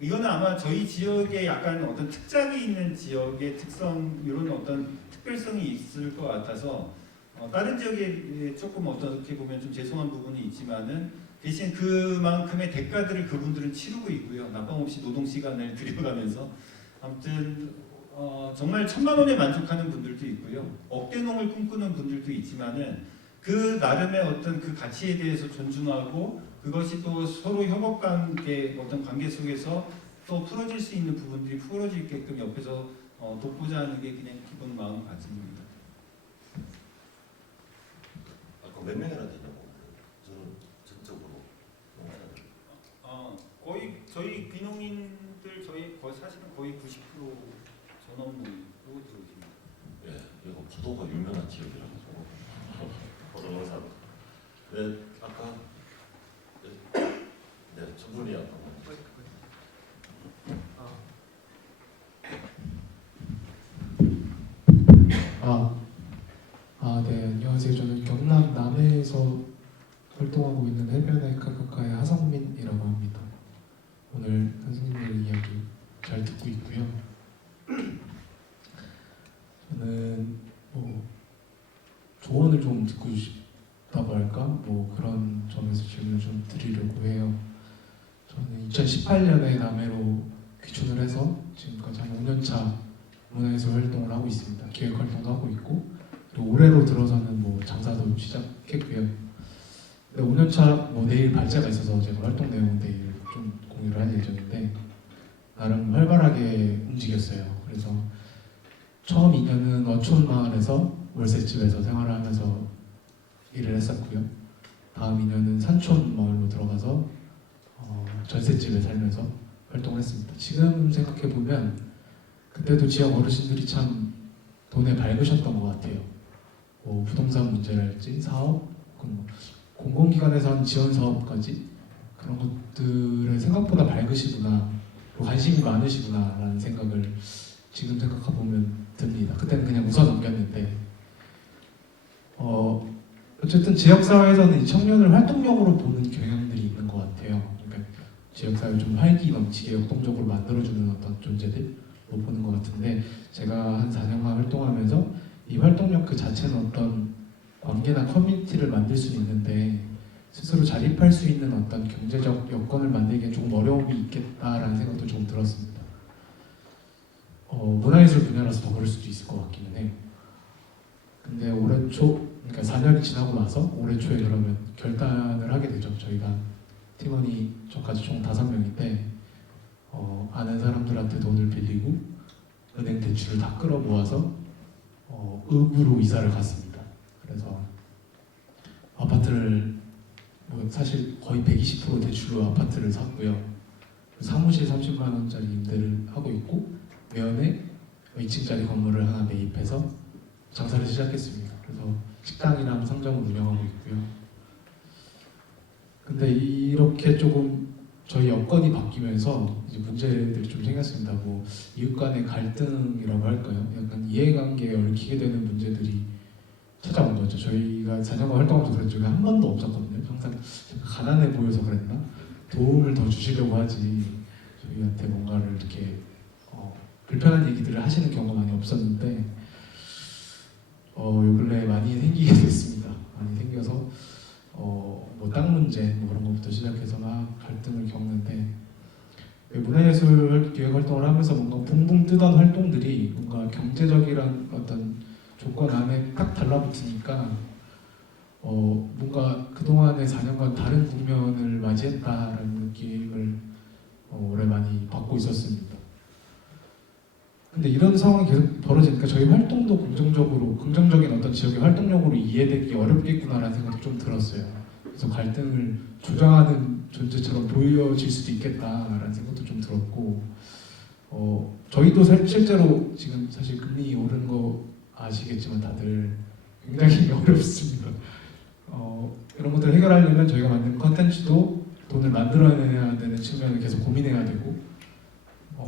이거는 아마 저희 지역에 약간 어떤 특장이 있는 지역의 특성 이런 어떤 특별성이 있을 것 같아서 다른 지역에 조금 어떻게 보면 좀 죄송한 부분이 있지만은 대신 그만큼의 대가들을 그분들은 치르고 있고요. 낙방 없이 노동 시간을 들여가면서 아무튼 정말 1,000만 원에 만족하는 분들도 있고요. 억대농을 꿈꾸는 분들도 있지만은 그 나름의 어떤 그 가치에 대해서 존중하고 그것이 또 서로 협업 관계 어떤 관계 속에서 또 풀어질 수 있는 부분들이 풀어지게끔 옆에서 돕고자 하는 게 그냥 기본 마음가짐입니다. 아까 몇 명이나 되냐고. 저는 전적으로 거의 저희 귀농인들 저희 거의 사실은 거의 90% 전업농으로 들어오십니다. 예, 이거 부도가 유명한 지역이라서 포도농사. 네, 아까 네, 충분히 아까 네, 안녕하세요. 저는 경남 남해에서 활동하고 있는 해변의 카카카의 하성민이라고 합니다. 오늘 선생님들 이야기 잘 듣고 있고요. 저는 조언을 좀 듣고 싶다고 할까? 그런 점에서 질문을 좀 드리려고 해요. 저는 2018년에 남해로 귀촌을 해서 지금까지 한 5년차 문화예술 활동을 하고 있습니다. 기획 활동도 하고 있고 또 올해로 들어서는 장사도 시작했고요. 5년차 내일 발제가 있어서 제가 활동 내용은 내일 좀 공유를 할 예정인데 나름 활발하게 움직였어요. 그래서 처음 2년은 어촌 마을에서 월세집에서 생활을 하면서 일을 했었고요. 다음 2년은 산촌 마을로 들어가서 전셋집에 살면서 활동을 했습니다. 지금 생각해 보면 그때도 지역 어르신들이 참 돈에 밝으셨던 것 같아요. 부동산 문제랄지 사업, 공공기관에서 한 지원 사업까지 그런 것들에 생각보다 밝으시구나, 관심이 많으시구나라는 생각을 지금 생각해 보면 듭니다. 그때는 그냥 웃어 넘겼는데 어쨌든 지역사회에서는 이 청년을 활동력으로 보는 경향들이 있는 것 같아요. 그러니까 지역사회 좀 활기 넘치게 역동적으로 만들어주는 어떤 존재들 보는 것 같은데 제가 한 4년간 활동하면서 이 활동력 그 자체는 어떤 관계나 커뮤니티를 만들 수 있는데 스스로 자립할 수 있는 어떤 경제적 여건을 만들기에 조금 어려움이 있겠다라는 생각도 좀 들었습니다. 문화예술 분야라서 더 그럴 수도 있을 것 같기는 해요. 근데 올해 초, 그러니까 4년이 지나고 나서 올해 초에 그러면 결단을 하게 되죠. 저희가 팀원이 저까지 총 5명인데 아는 사람들한테 돈을 빌리고 은행 대출을 다 끌어 모아서 읍으로 이사를 갔습니다. 그래서 아파트를 사실 거의 120% 대출로 아파트를 샀고요. 사무실 30만 원짜리 임대를 하고 있고 면에 2층짜리 건물을 하나 매입해서 장사를 시작했습니다. 그래서 식당이랑 상점을 운영하고 있고요. 근데 이렇게 조금 저희 여건이 바뀌면서 이제 문제들이 좀 생겼습니다. 이웃 간의 갈등이라고 할까요? 약간 이해관계에 얽히게 되는 문제들이 찾아온 거죠. 저희가 4년간 활동하면서 그런 적이 한 번도 없었거든요. 항상 가난해 보여서 그랬나? 도움을 더 주시려고 하지 저희한테 뭔가를 이렇게 불편한 얘기들을 하시는 경우가 많이 없었는데 요 근래 많이 생기게 됐습니다. 많이 생겨서 땅 문제 그런 것부터 시작해서 막 갈등을 겪는데 문화예술 기획 활동을 하면서 뭔가 붕붕 뜨던 활동들이 뭔가 경제적이란 어떤 조건 안에 딱 달라붙으니까 뭔가 그동안의 4년간 다른 국면을 맞이했다라는 느낌을 올해 많이 받고 있었습니다. 근데 이런 상황이 계속 벌어지니까 저희 활동도 긍정적인 어떤 지역의 활동력으로 이해되기 어렵겠구나라는 생각도 좀 들었어요. 그래서 갈등을 조장하는 존재처럼 보여질 수도 있겠다라는 생각도 좀 들었고 저희도 실제로 지금 사실 금리 오르는 거 아시겠지만 다들 굉장히 어렵습니다. 이런 것들을 해결하려면 저희가 만든 컨텐츠도 돈을 만들어내야 되는 측면을 계속 고민해야 되고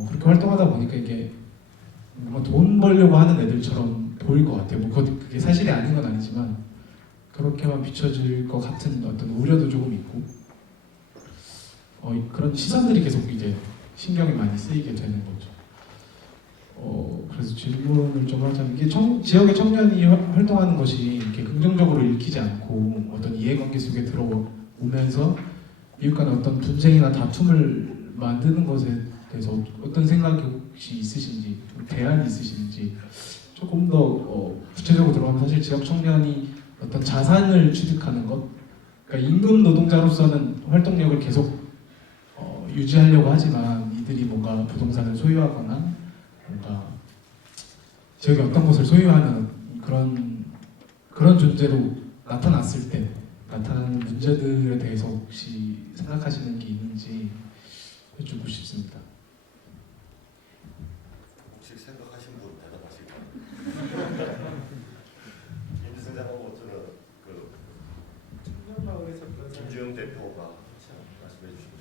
그렇게 활동하다 보니까 이게 뭔가 돈 벌려고 하는 애들처럼 보일 것 같아요. 그게 사실이 아닌 건 아니지만 그렇게만 비춰질 것 같은 어떤 우려도 조금 있고 그런 시선들이 계속 이제 신경이 많이 쓰이게 되는 거죠. 그래서 질문을 좀 하자면 이게 지역의 청년이 활동하는 것이 이렇게 긍정적으로 읽히지 않고 어떤 이해관계 속에 들어오면서 이웃 간의 어떤 분쟁이나 다툼을 만드는 것에 대해서 어떤 생각이 혹시 있으신지, 좀 대안이 있으신지 조금 더 구체적으로 들어가면 사실 지역 청년이 어떤 자산을 취득하는 것, 그러니까 임금 노동자로서는 활동력을 계속 유지하려고 하지만 이들이 뭔가 부동산을 소유하거나 뭔가 지역의 어떤 것을 소유하는 그런 존재로 나타났을 때 나타나는 문제들에 대해서 혹시 생각하시는 게 있는지 여쭙고 싶습니다. 혹시 생각하신 분 대답하실까요? 임지승 장하고 저는 그 청년마을에서 그런 김주영 대표가 말씀해 주시면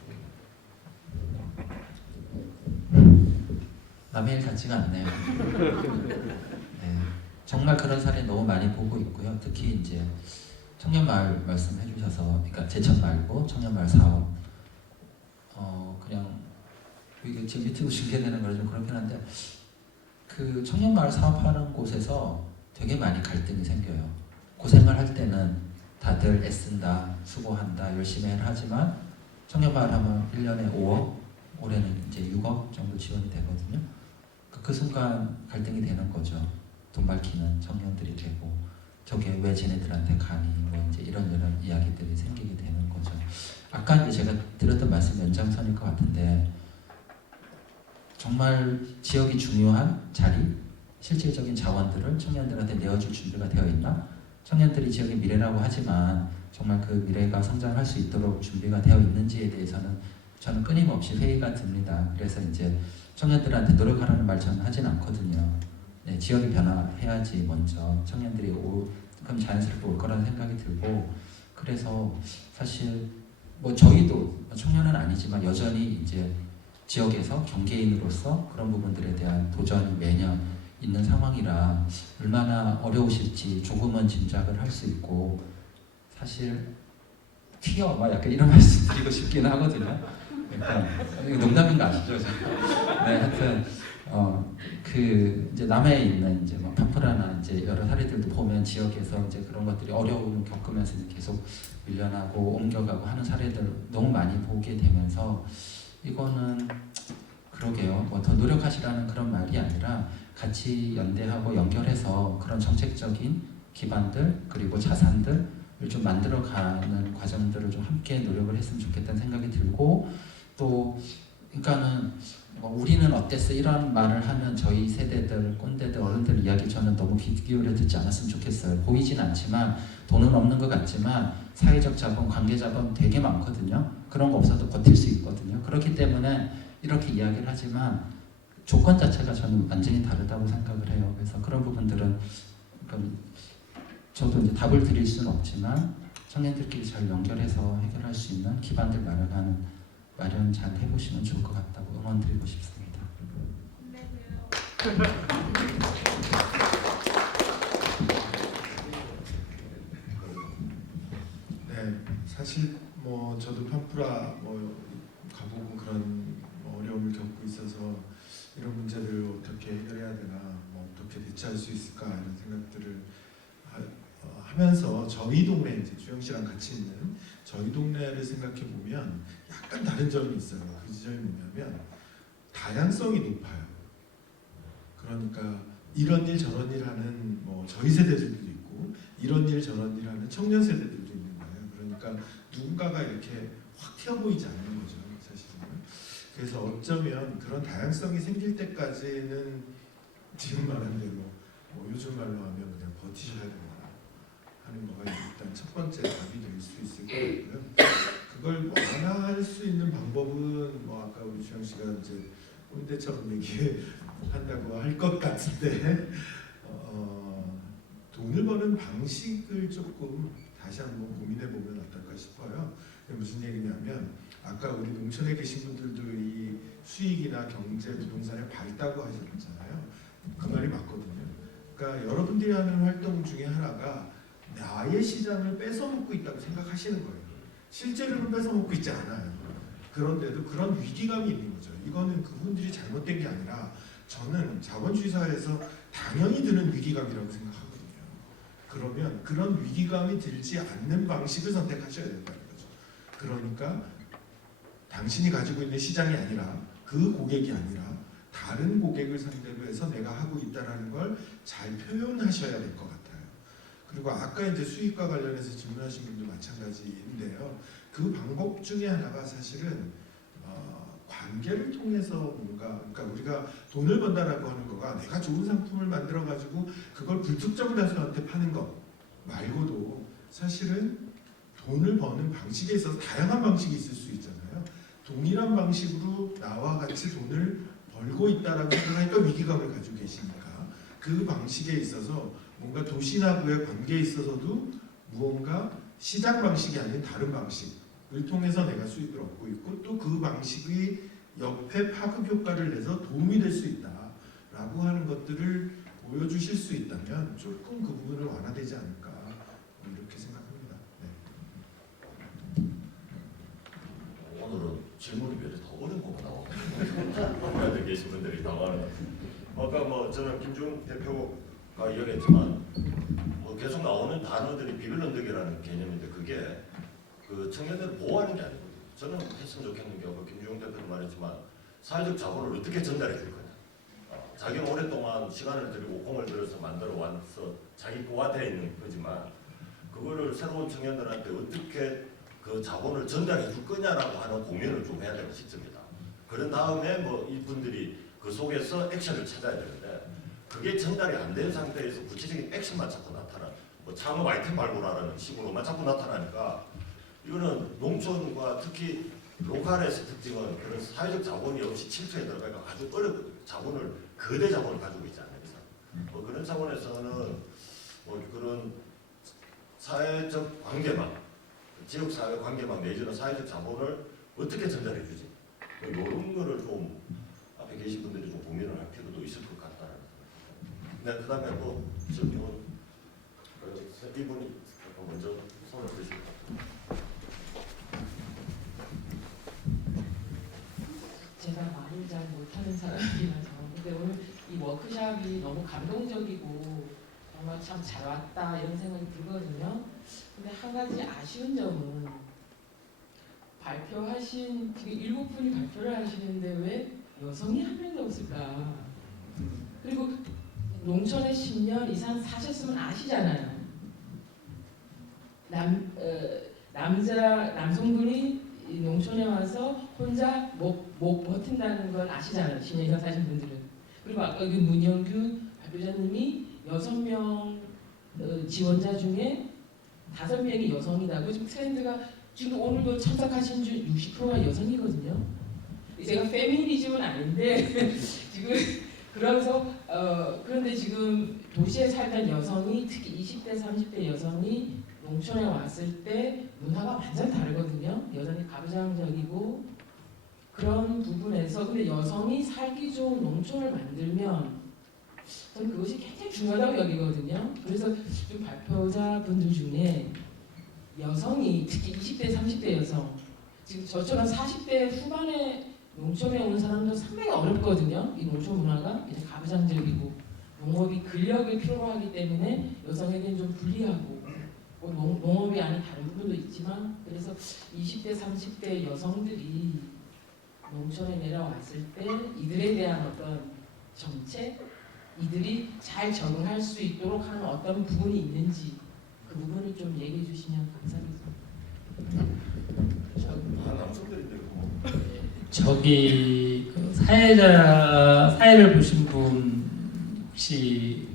남의 일 같지가 않네요. 네, 정말 그런 사례 너무 많이 보고 있고요. 특히 이제 청년마을 말씀해 주셔서, 그러니까 제천 말고 청년마을 사업, 그냥 이게 지금 유튜브 중계되는 거라 좀 그렇긴 한데, 그 청년마을 사업하는 곳에서 되게 많이 갈등이 생겨요. 고생을 할 때는 다들 애쓴다, 수고한다, 열심히 해라 하지만 청년마을 하면 1년에 5억, 올해는 이제 6억 정도 지원이 되거든요. 그 순간 갈등이 되는 거죠. 돈 밝히는 청년들이 되고, 저게 왜 쟤네들한테 가니, 뭐 이제 이런 이야기들이 생기게 되는 거죠. 아까 이제 제가 드렸던 말씀 연장선일 것 같은데, 정말 지역이 중요한 자리, 실질적인 자원들을 청년들한테 내어줄 준비가 되어 있나? 청년들이 지역의 미래라고 하지만 정말 그 미래가 성장할 수 있도록 준비가 되어 있는지에 대해서는 저는 끊임없이 회의가 듭니다. 그래서 이제 청년들한테 노력하라는 말 저는 하진 않거든요. 네, 지역이 변화해야지 먼저 청년들이 그럼 자연스럽게 올 거라는 생각이 들고, 그래서 사실 뭐 저희도 청년은 아니지만 여전히 이제 지역에서 경계인으로서 그런 부분들에 대한 도전이 매년 있는 상황이라 얼마나 어려우실지 조금은 짐작을 할 수 있고, 사실 막 약간 이런 말씀 드리고 싶긴 하거든요. 약간 농담인 거 아시죠? 네, 하여튼 그 이제 남해에 있는 이제 뭐 파프라나 이제 여러 사례들도 보면 지역에서 이제 그런 것들이 어려움을 겪으면서 계속 밀려나고 옮겨가고 하는 사례들 너무 많이 보게 되면서, 이거는 그러게요. 뭐 더 노력하시라는 그런 말이 아니라 같이 연대하고 연결해서 그런 정책적인 기반들 그리고 자산들을 좀 만들어가는 과정들을 좀 함께 노력을 했으면 좋겠다는 생각이 들고, 또 그러니까는 뭐 우리는 어땠어 이런 말을 하면 저희 세대들 꼰대들 어른들 이야기 저는 너무 귀 기울여 듣지 않았으면 좋겠어요. 보이진 않지만 돈은 없는 것 같지만 사회적 자본, 관계 자본 되게 많거든요. 그런 거 없어도 버틸 수 있거든요. 그렇기 때문에 이렇게 이야기를 하지만 조건 자체가 저는 완전히 다르다고 생각을 해요. 그래서 그런 부분들은 저도 이제 답을 드릴 수는 없지만 청년들끼리 잘 연결해서 해결할 수 있는 기반들 마련 잘 해보시면 좋을 것 같다고 응원드리고 싶습니다. 네, 사실 뭐 저도 판프라 뭐 가보고 그런 어려움을 겪고 있어서 이런 문제들을 어떻게 해결해야 되나, 뭐 어떻게 대처할 수 있을까 이런 생각들을 하면서 저희 동네 이제 주영 씨랑 같이 있는 저희 동네를 생각해 보면 약간 다른 점이 있어요. 그 지점이 뭐냐면 다양성이 높아요. 그러니까 이런 일 저런 일 하는 뭐 저희 세대들도 있고 이런 일 저런 일 하는 청년 세대들도 있는 거예요. 그러니까 누군가가 이렇게 확 튀어 보이지 않는 거죠, 사실은. 그래서 어쩌면 그런 다양성이 생길 때까지는 지금 말한 대로 뭐 요즘 말로 하면 그냥 버티셔야 된다 하는 거가 일단 첫 번째 답이 될 수 있을 것 같고요. 그걸 완화할 수 있는 방법은 뭐 아까 우리 주영 씨가 이제 꼰대처럼 얘기한다고 할 것 같은데 돈을 버는 방식을 조금 다시 한번 고민해 보면 어떨까 싶어요. 무슨 얘기냐면 아까 우리 농촌에 계신 분들도 이 수익이나 경제 부동산에 밝다고 하셨잖아요. 그 말이 맞거든요. 그러니까 여러분들이 하는 활동 중에 하나가 나의 시장을 뺏어먹고 있다고 생각하시는 거예요. 실제로는 뺏어먹고 있지 않아요. 그런데도 그런 위기감이 있는 거죠. 이거는 그분들이 잘못된 게 아니라 저는 자본주의 사회에서 당연히 드는 위기감이라고 생각하거든요. 그러면 그런 위기감이 들지 않는 방식을 선택하셔야 된다는 거죠. 그러니까 당신이 가지고 있는 시장이 아니라 그 고객이 아니라 다른 고객을 상대로 해서 내가 하고 있다라는 걸 잘 표현하셔야 될 것 같아요. 그리고 아까 이제 수익과 관련해서 질문하신 분도 마찬가지인데요. 그 방법 중에 하나가 사실은 관계를 통해서 뭔가, 그러니까 우리가 돈을 번다라고 하는 거가 내가 좋은 상품을 만들어 가지고 그걸 불특정 다수한테 파는 것 말고도 사실은 돈을 버는 방식에 있어서 다양한 방식이 있을 수 있잖아요. 동일한 방식으로 나와 같이 돈을 벌고 있다라고 생각하니까 위기감을 가지고 계시니까 그 방식에 있어서 뭔가 도시나구의 관계에 있어서도 무언가 시장 방식이 아닌 다른 방식을 통해서 내가 수익을 얻고 있고 또 그 방식의 옆에 파급 효과를 내서 도움이 될 수 있다라고 하는 것들을 보여주실 수 있다면 조금 그 부분을 완화되지 않을까 이렇게 생각합니다. 네. 오늘은 질문이 왜 이렇게 더 어려운 거가 나오고 앞에 계신 분들이 당황하는. 아까 뭐 저는 김중 대표가 이야기했지만 뭐 계속 나오는 단어들이 비빌런덕이라는 개념인데 그게 그 청년들을 보호하는 게 아니거든요. 저는 했으면 좋겠는 게 김중 대표도 말했지만 사회적 자본을 어떻게 전달해 줄 거냐. 자기는 오랫동안 시간을 들이고 공을 들여서 만들어 와서 자기 고화되어 있는 거지만 그거를 새로운 청년들한테 어떻게 그 자본을 전달해 줄 거냐라고 하는 고민을 좀 해야 되는 시점이다. 그런 다음에 뭐 이분들이 그 속에서 액션을 찾아야 되는데 그게 전달이 안 된 상태에서 구체적인 액션만 자꾸 나타나. 뭐 창업 아이템 발굴하라는 식으로만 자꾸 나타나니까 이거는 농촌과 특히 로컬에서 특징은 그런 사회적 자본이 없이 침투에 들어가니까 아주 어렵거든요. 자본을 거대 자본을 가지고 있지 않는 이상. 뭐 그런 차원에서는 뭐 그런 사회적 관계망, 지역 사회 관계망 내지는 사회적 자본을 어떻게 전달해 주지? 뭐 이런 거를 좀 앞에 계신 분들이 좀 고민을 할 필요도 있을 것 같다는 생각입니다. 네, 그다음에 뭐 질문 이분이 먼저 손을 드시고. 제가 말을 잘 못하는 사람이라서 근데 오늘 이 워크숍이 너무 감동적이고 정말 참 잘 왔다 이런 생각이 들거든요. 근데 한 가지 아쉬운 점은 발표하신 지금 7분이 발표를 하시는데 왜 여성이 한 명도 없을까? 그리고 농촌에 10년 이상 사셨으면 아시잖아요. 남성분이 이 농촌에 와서 혼자 못 버틴다는 걸 아시잖아요. 10년 이상 사신 분들은. 그리고 아까 그 문영규 발표자님이 6명 지원자 중에 5명이 여성이라고 지금 트렌드가 지금 오늘도 참석하신 중 60%가 여성이거든요. 제가 페미니즘은 아닌데 지금 그래서 그런데 지금 도시에 살던 여성이 특히 20대 30대 여성이 농촌에 왔을 때 문화가 완전 다르거든요. 여전히 가부장적이고 그런 부분에서 근데 여성이 살기 좋은 농촌을 만들면 저는 그것이 굉장히 중요하다고 여기거든요. 그래서 좀 발표자분들 중에 여성이 특히 20대 30대 여성 지금 저처럼 40대 후반에 농촌에 오는 사람도 상당히 어렵거든요. 이 농촌 문화가 이제 가부장적이고 농업이 근력을 필요로 하기 때문에 여성에게는 좀 불리하고 농업이 아닌 다른 부분도 있지만 그래서 20대 30대 여성들이 농촌에 내려왔을 때 이들에 대한 어떤 정책 이들이 잘 적응할 수 있도록 하는 어떤 부분이 있는지 그 부분을 좀 얘기해 주시면 감사하겠습니다. 남성들인데 뭐. 저기 그 사회를 보신 분 혹시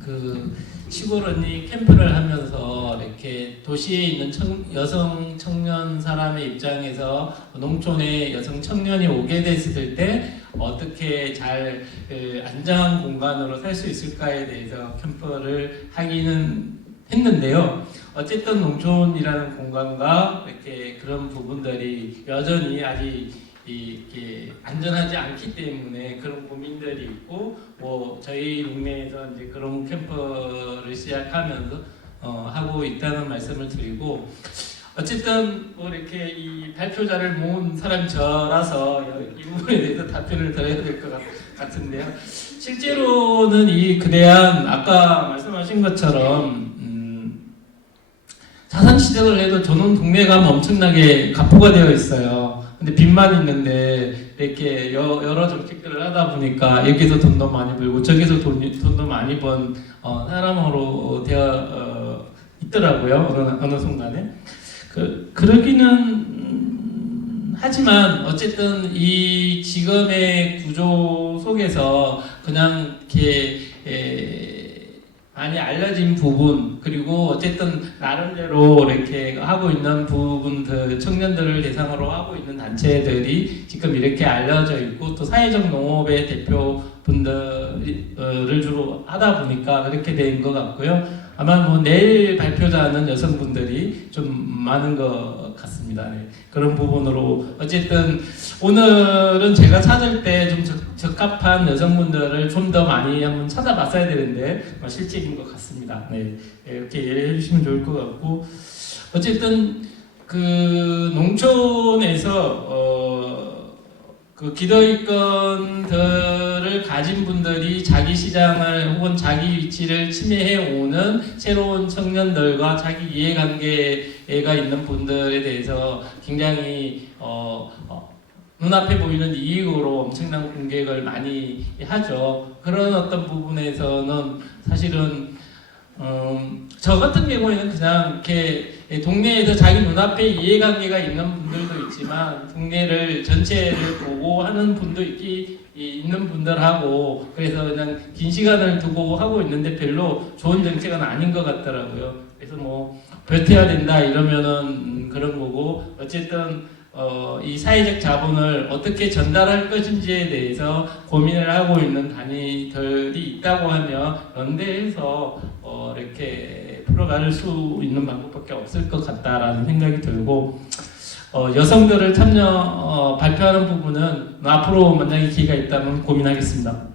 그 시골 언니 캠프를 하면서 이렇게 도시에 있는 여성 청년 사람의 입장에서 농촌에 여성 청년이 오게 됐을 때 어떻게 잘 안전한 공간으로 살 수 있을까에 대해서 캠프를 하기는 했는데요. 어쨌든 농촌이라는 공간과 이렇게 그런 부분들이 여전히 아직 이렇게 안전하지 않기 때문에 그런 고민들이 있고 뭐 저희 동네에서 이제 그런 캠프를 시작하면서 하고 있다는 말씀을 드리고 어쨌든 뭐 이렇게 이 발표자를 모은 사람 저라서 이 부분에 대해서 답변을 드려야 될 것 같은데요. 실제로는 이 그대한 아까 말씀하신 것처럼 자산 취득을 해도 저는 동네 가면 엄청나게 가포가 되어 있어요. 근데 빚만 있는데 이렇게 여러 정책들을 하다 보니까 여기서 돈도 많이 벌고 저기서 돈도 많이 번 사람으로 되어 있더라고요. 어느 순간에. 그러기는 하지만 어쨌든 이 지금의 구조 속에서 그냥 이렇게 많이 알려진 부분 그리고 어쨌든 나름대로 이렇게 하고 있는 부분들 청년들을 대상으로 하고 있는 단체들이 지금 이렇게 알려져 있고 또 사회적 농업의 대표분들을 주로 하다 보니까 그렇게 된 것 같고요. 아마 뭐 내일 발표자는 여성분들이 좀 많은 것 같습니다. 네. 그런 부분으로 어쨌든 오늘은 제가 찾을 때 좀 적합한 여성분들을 좀 더 많이 한번 찾아봤어야 되는데 실책인 것 같습니다. 네. 이렇게 이해해 주시면 좋을 것 같고 어쨌든 그 농촌에서 그 기득권들을 가진 분들이 자기 시장을 혹은 자기 위치를 침해해 오는 새로운 청년들과 자기 이해관계가 있는 분들에 대해서 굉장히 눈앞에 보이는 이익으로 엄청난 공격을 많이 하죠. 그런 어떤 부분에서는 사실은 저 같은 경우에는 그냥 이렇게 동네에서 자기 눈앞에 이해관계가 있는 분들도 있지만 동네를 전체를 보고 하는 분도 있는 분들하고 그래서 그냥 긴 시간을 두고 하고 있는데 별로 좋은 정책은 아닌 것 같더라고요. 그래서 뭐 버텨야 된다 이러면은 그런 거고 어쨌든 이 사회적 자본을 어떻게 전달할 것인지에 대해서 고민을 하고 있는 단위들이 있다고 하면 연대해서 이렇게 풀어갈 수 있는 방법밖에 없을 것 같다라는 생각이 들고 여성들을 참여 발표하는 부분은 앞으로 만약에 기회가 있다면 고민하겠습니다.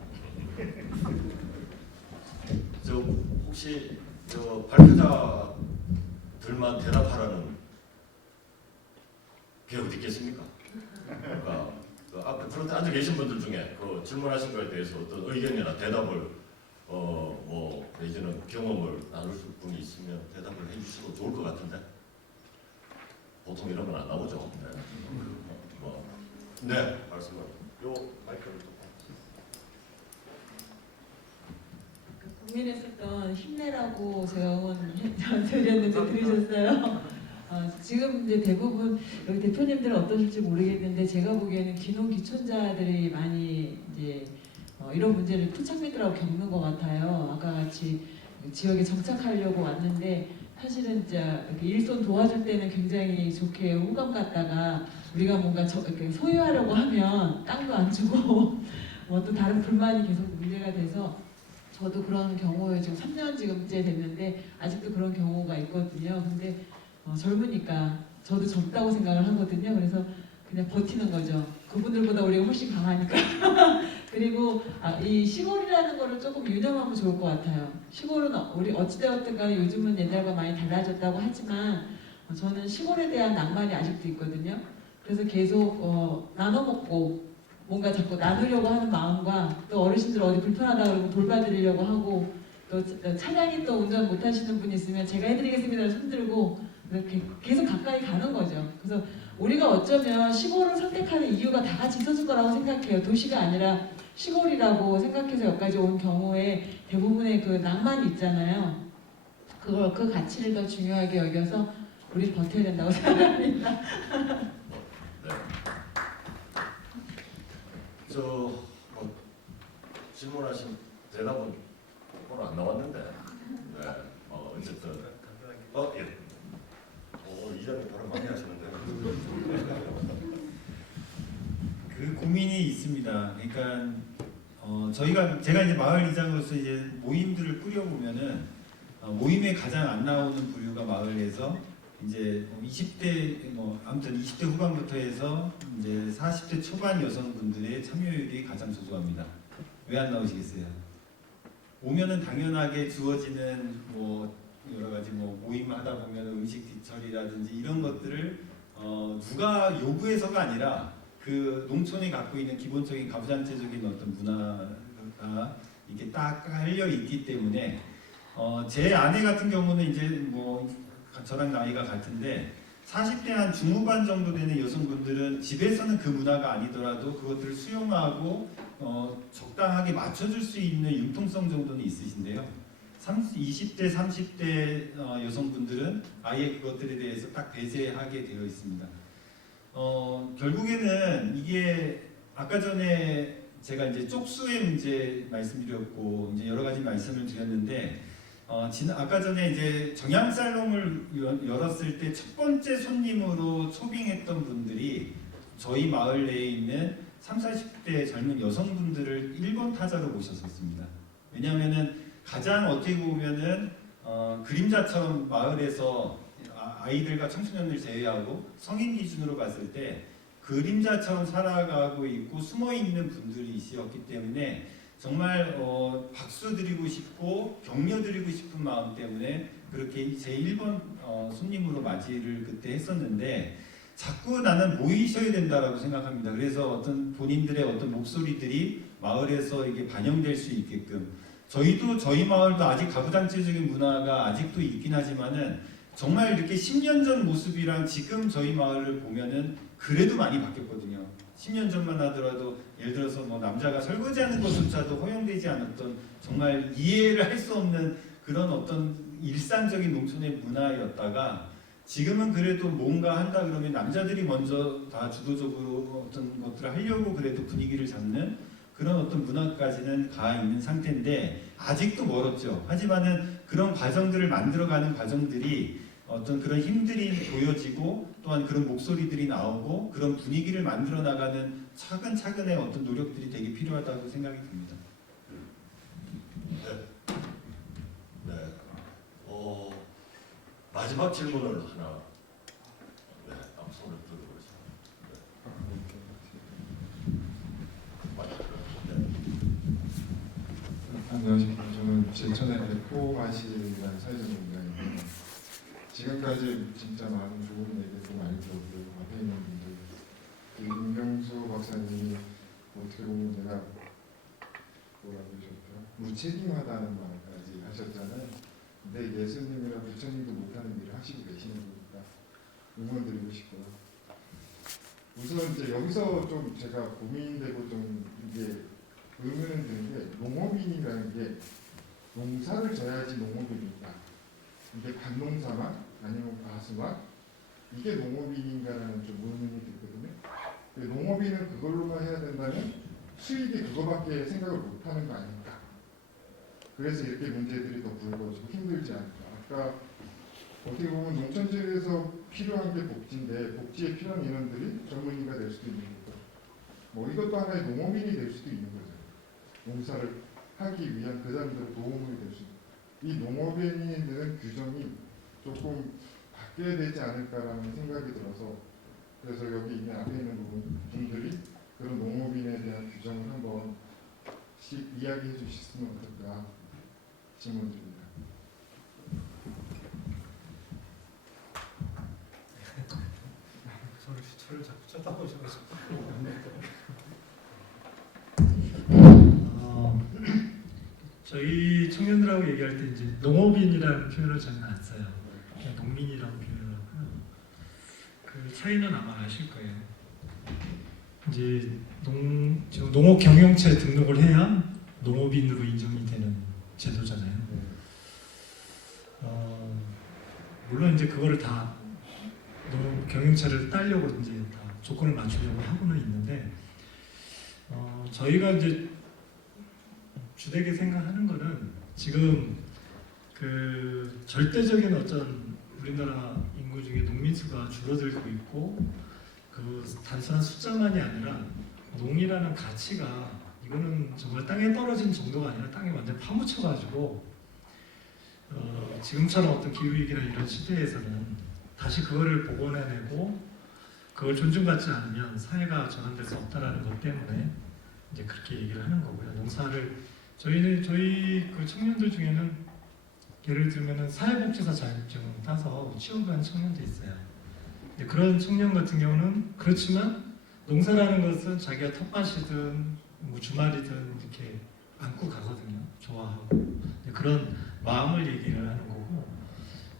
저 혹시 저 발표자들만 대답하라는 게 어디 있겠습니까? 그러니까 그 앞에 프런트 앉아 계신 분들 중에 그 질문하신 거에 대해서 어떤 의견이나 대답을 뭐 이제는 경험을 나눌 분이 있으면 대답을 해주셔도 좋을 것 같은데 보통 이런 건 안 나오죠. 네, 말씀을 요 마이크를 좀. 고민했었던 힘내라고 제가 응원 드렸는데 들으셨어요? 지금 이제 대부분 여기 대표님들은 어떠실지 모르겠는데 제가 보기에는 귀농귀촌자들이 많이 이제 이런 문제를 토착민들하고 겪는 것 같아요. 아까 같이 지역에 정착하려고 왔는데 사실은 이제 이렇게 일손 도와줄 때는 굉장히 좋게 호감 갖다가 우리가 뭔가 이렇게 소유하려고 하면 땅도 안 주고 뭐 또 다른 불만이 계속 문제가 돼서 저도 그런 경우에 지금 3년 지금째 됐는데 아직도 그런 경우가 있거든요. 근데 젊으니까 저도 젊다고 생각을 하거든요. 그래서 그냥 버티는 거죠. 그분들보다 우리가 훨씬 강하니까. 그리고 이 시골이라는 거를 조금 유념하면 좋을 것 같아요. 시골은 우리 어찌되었든 간에 요즘은 옛날과 많이 달라졌다고 하지만 저는 시골에 대한 낭만이 아직도 있거든요. 그래서 계속 나눠 먹고 뭔가 자꾸 나누려고 하는 마음과 또 어르신들 어디 불편하다 그러면 돌봐드리려고 하고 또 차량이 또 운전 못 하시는 분이 있으면 제가 해드리겠습니다 손들고 이렇게 계속 가까이 가는 거죠. 그래서 우리가 어쩌면 시골을 선택하는 이유가 다 같이 있었을 거라고 생각해요. 도시가 아니라 시골이라고 생각해서 여기까지 온 경우에 대부분의 그 낭만이 있잖아요. 그 가치를 더 중요하게 여겨서 우리 버텨야 된다고 생각합니다. 네. 질문하신 대답은 오늘 안 나왔는데. 네. 어쨌든 예. 이장님 발언 많이 하시는데. 그 고민이 있습니다. 그러니까 제가 이제 마을 이장으로서 이제 모임들을 꾸려보면은 모임에 가장 안 나오는 부류가 마을에서 이제 20대 아무튼 20대 후반부터 해서 이제 40대 초반 여성분들의 참여율이 가장 저조합니다. 왜 안 나오시겠어요? 오면은 당연하게 주어지는 여러 가지 모임 하다 보면 음식 뒤처리라든지 이런 것들을 누가 요구해서가 아니라 그 농촌이 갖고 있는 기본적인 가부장제적인 어떤 문화가 이게 딱 깔려 있기 때문에 제 아내 같은 경우는 이제 저랑 나이가 같은데 40대 한 중후반 정도 되는 여성분들은 집에서는 그 문화가 아니더라도 그것들을 수용하고 적당하게 맞춰줄 수 있는 융통성 정도는 있으신데요. 20대, 30대 여성분들은 아예 그것들에 대해서 딱 배제하게 되어 있습니다. 결국에는 이게 아까 전에 제가 이제 쪽수의 문제 말씀드렸고 이제 여러 가지 말씀을 드렸는데 아까 전에 이제 정양 살롱을 열었을 때 첫 번째 손님으로 초빙했던 분들이 저희 마을 내에 있는 30, 40대 젊은 여성분들을 1번 타자로 모셨었습니다. 왜냐하면은 가장 어떻게 보면은 그림자처럼 마을에서 아이들과 청소년을 제외하고 성인 기준으로 봤을 때 그림자처럼 살아가고 있고 숨어 있는 분들이셨기 때문에 정말 박수 드리고 싶고 격려 드리고 싶은 마음 때문에 그렇게 제 1번 손님으로 맞이를 그때 했었는데 자꾸 나는 모이셔야 된다라고 생각합니다. 그래서 어떤 본인들의 어떤 목소리들이 마을에서 이게 반영될 수 있게끔 저희 마을도 아직 가부장제적인 문화가 아직도 있긴 하지만은 정말 이렇게 10년 전 모습이랑 지금 저희 마을을 보면은 그래도 많이 바뀌었거든요. 10년 전만 하더라도 예를 들어서 뭐 남자가 설거지하는 것조차도 허용되지 않았던 정말 이해를 할 수 없는 그런 어떤 일상적인 농촌의 문화였다가 지금은 그래도 뭔가 한다 그러면 남자들이 먼저 다 주도적으로 어떤 것들을 하려고 그래도 분위기를 잡는 그런 어떤 문화까지는 가 있는 상태인데 아직도 멀었죠. 하지만은 그런 과정들을 만들어가는 과정들이 어떤 그런 힘들이 보여지고 또한 그런 목소리들이 나오고 그런 분위기를 만들어 나가는 차근차근의 어떤 노력들이 되게 필요하다고 생각이 듭니다. 네. 마지막 질문을 하나. 네, 손을 들고 안녕하십니까. 저는 제천의 포마실이라는 사회적 농장인데 지금까지 진짜 많은 좋은 얘기도 많이 들었고요. 앞에 있는 분들 김경수 박사님이 어떻게 보면 내가 뭐라고 하셨죠? 무책임하다는 말까지 하셨잖아요. 근데 예수님이나 부처님도 못하는 일을 하시고 계시는 거니까 응원드리고 싶고요. 우선 이제 여기서 좀 제가 고민되고 좀 이게 의문은 드는 게 농업인이라는 게 농사를 져야지 농업인인가? 이게 밭농사만 아니면 가수만 이게 농업인인가라는 좀 의문이 들거든요. 농업인은 그걸로만 해야 된다면 수익이 그거밖에 생각을 못하는 거 아닙니까? 그래서 이렇게 문제들이 더 불거지고 힘들지 않을까. 아까 어떻게 보면 농촌 지역에서 필요한 게 복지인데 복지에 필요한 인원들이 전문의가 될 수도 있는 거고 뭐 이것도 하나의 농업인이 될 수도 있는 거죠. 농사를 하기 위한 그 사람들의 도움이 될 수 있는 이 농업인이 되는 규정이 조금 바뀌어야 되지 않을까라는 생각이 들어서 그래서 여기 있는 앞에 있는 분들이 그런 농업인에 대한 규정을 한번 이야기해 주셨으면 어떨까 질문드립니다. 저를 자꾸 쳐다보셔가지고 저희 청년들하고 얘기할 때 이제 농업인이라는 표현을 저는 안 써요. 그냥 농민이라고 표현을 하고요. 그 차이는 아마 아실 거예요. 이제 지금 농업 경영체 등록을 해야 농업인으로 인정이 되는 제도잖아요. 물론 이제 그거를 다 농업 경영체를 따려고 이제 다 조건을 맞추려고 하고는 있는데 저희가 이제 주되게 생각하는 거는 지금 그 절대적인 어떤 우리나라 인구 중에 농민 수가 줄어들고 있고 그 단순한 숫자만이 아니라 농이라는 가치가 이거는 정말 땅에 떨어진 정도가 아니라 땅에 완전 파묻혀가지고 지금처럼 어떤 기후위기나 이런 시대에서는 다시 그거를 복원해내고 그걸 존중받지 않으면 사회가 전환될 수 없다라는 것 때문에 이제 그렇게 얘기를 하는 거고요. 농사를 저희 그 청년들 중에는 예를 들면은 사회복지사 자격증 따서 취업한 청년도 있어요. 그런 청년 같은 경우는 그렇지만 농사라는 것은 자기가 텃밭이든 뭐 주말이든 이렇게 안고 가거든요. 좋아하고 그런 마음을 얘기를 하는 거고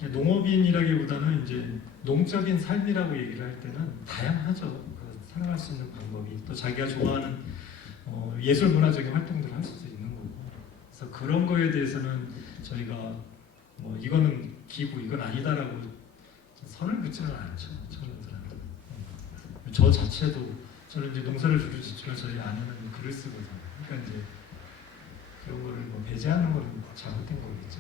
농업인이라기보다는 이제 농적인 삶이라고 얘기를 할 때는 다양하죠. 그 살아갈 수 있는 방법이 또 자기가 좋아하는 예술 문화적인 활동들을 할 수도 있는 거고. 그래서 그런 거에 대해서는 저희가 뭐 이거는 기부 이건 아니다라고 선을 긋지는 않죠. 청년들한테. 저 자체도 저는 이제 농사를 주로 짓지만 저희 아내는 글을 쓰거든요. 그러니까 이제 그런 거를 뭐 배제하는 거는 잘못된 거겠죠.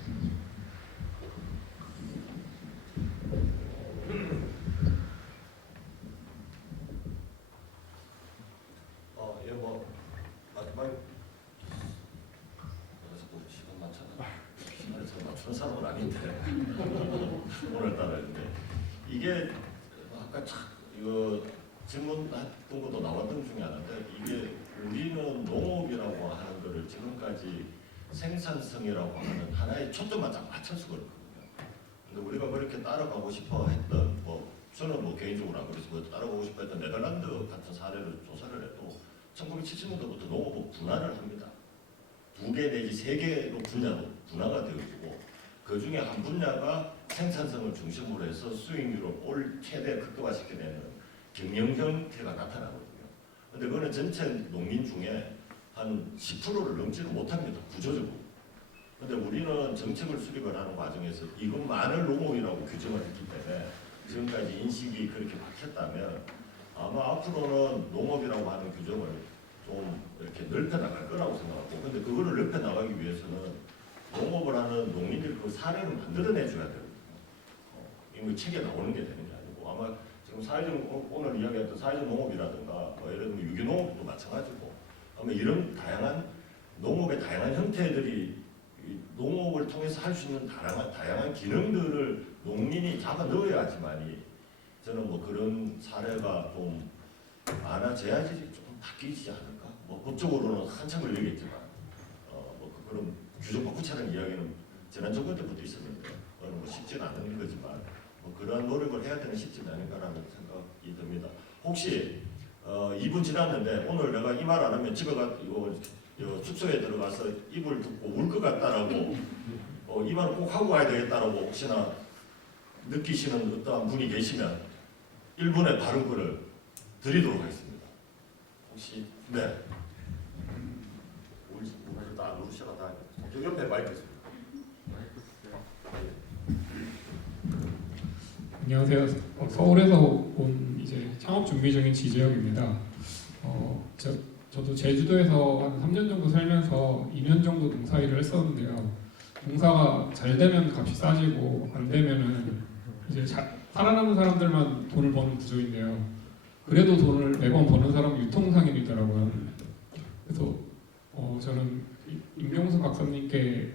예, 뭐 마지막 자꾸 시간 맞춰나 시간에 저 맞추는 사람은 아닌데 오늘따라 근데 이게 아까 참 이거 질문했던 것도 나왔던 중에 하나인데 이게 우리는 농업이라고 하는 거를 지금까지 생산성이라고 하는 하나의 초점만 딱 맞춰서 그렇거든요. 근데 우리가 그렇게 따라가고 싶어 했던 뭐 저는 뭐 개인적으로 안 그래서 뭐 따라가고 싶어 했던 네덜란드 같은 사례를 조사를 해도 1970년대부터 농업은 분화를 합니다. 2개 내지 3개로 분화가 되어지고 그 중에 한 분야가 생산성을 중심으로 해서 수익률을 최대 극대화시키게 되는 경영 형태가 나타나거든요. 근데 그거는 전체 농민 중에 한 10%를 넘지는 못합니다. 구조적으로. 근데 우리는 정책을 수립을 하는 과정에서 이것만을 농업이라고 규정을 했기 때문에 지금까지 인식이 그렇게 바뀌었다면 아마 앞으로는 농업이라고 하는 규정을 좀 이렇게 넓혀 나갈 거라고 생각하고, 근데 그거를 넓혀 나가기 위해서는 농업을 하는 농민들이 그 사례를 만들어내줘야 되거든요. 이거 책에 나오는 게 되는 게 아니고, 아마 지금 사회적 오늘 이야기했던 사회적 농업이라든가 뭐 예를 들면 유기농업도 마찬가지고, 아마 이런 다양한 농업의 다양한 형태들이 농업을 통해서 할 수 있는 다양한 기능들을 농민이 잡아 넣어야지만이 저는 뭐 그런 사례가 좀 많아져야지 좀 바뀌지 않을까. 뭐 법적으로는 한참 걸리겠지만 뭐 그런 규정 바꾸자는 이야기는 지난 정권 때부터 있었는데 뭐 쉽지는 않은 거지만 뭐 그러한 노력을 해야 되는 시점이 아닌가라는 생각이 듭니다. 혹시 2분 지났는데 오늘 내가 이 말 안 하면 집에 가고 숙소에 들어가서 이불 덮고 울 것 같다라고 이 말을 꼭 하고 가야 되겠다라고 혹시나 느끼시는 어떠한 분이 계시면 1분의 발언권을 드리도록 하겠습니다. 혹시 네. 우리 다 누르셔가 다 저 옆에 마이크 있습니다. 안녕하세요. 서울에서 온 이제 창업 준비 중인 지재혁입니다. 저도 제주도에서 한 3년 정도 살면서 2년 정도 농사일을 했었는데요. 농사가 잘 되면 값이 싸지고 안 되면은 이제 살아남은 사람들만 돈을 버는 구조인데요. 그래도 돈을 매번 버는 사람은 유통상인이더라고요. 그래서 저는 임경수 박사님께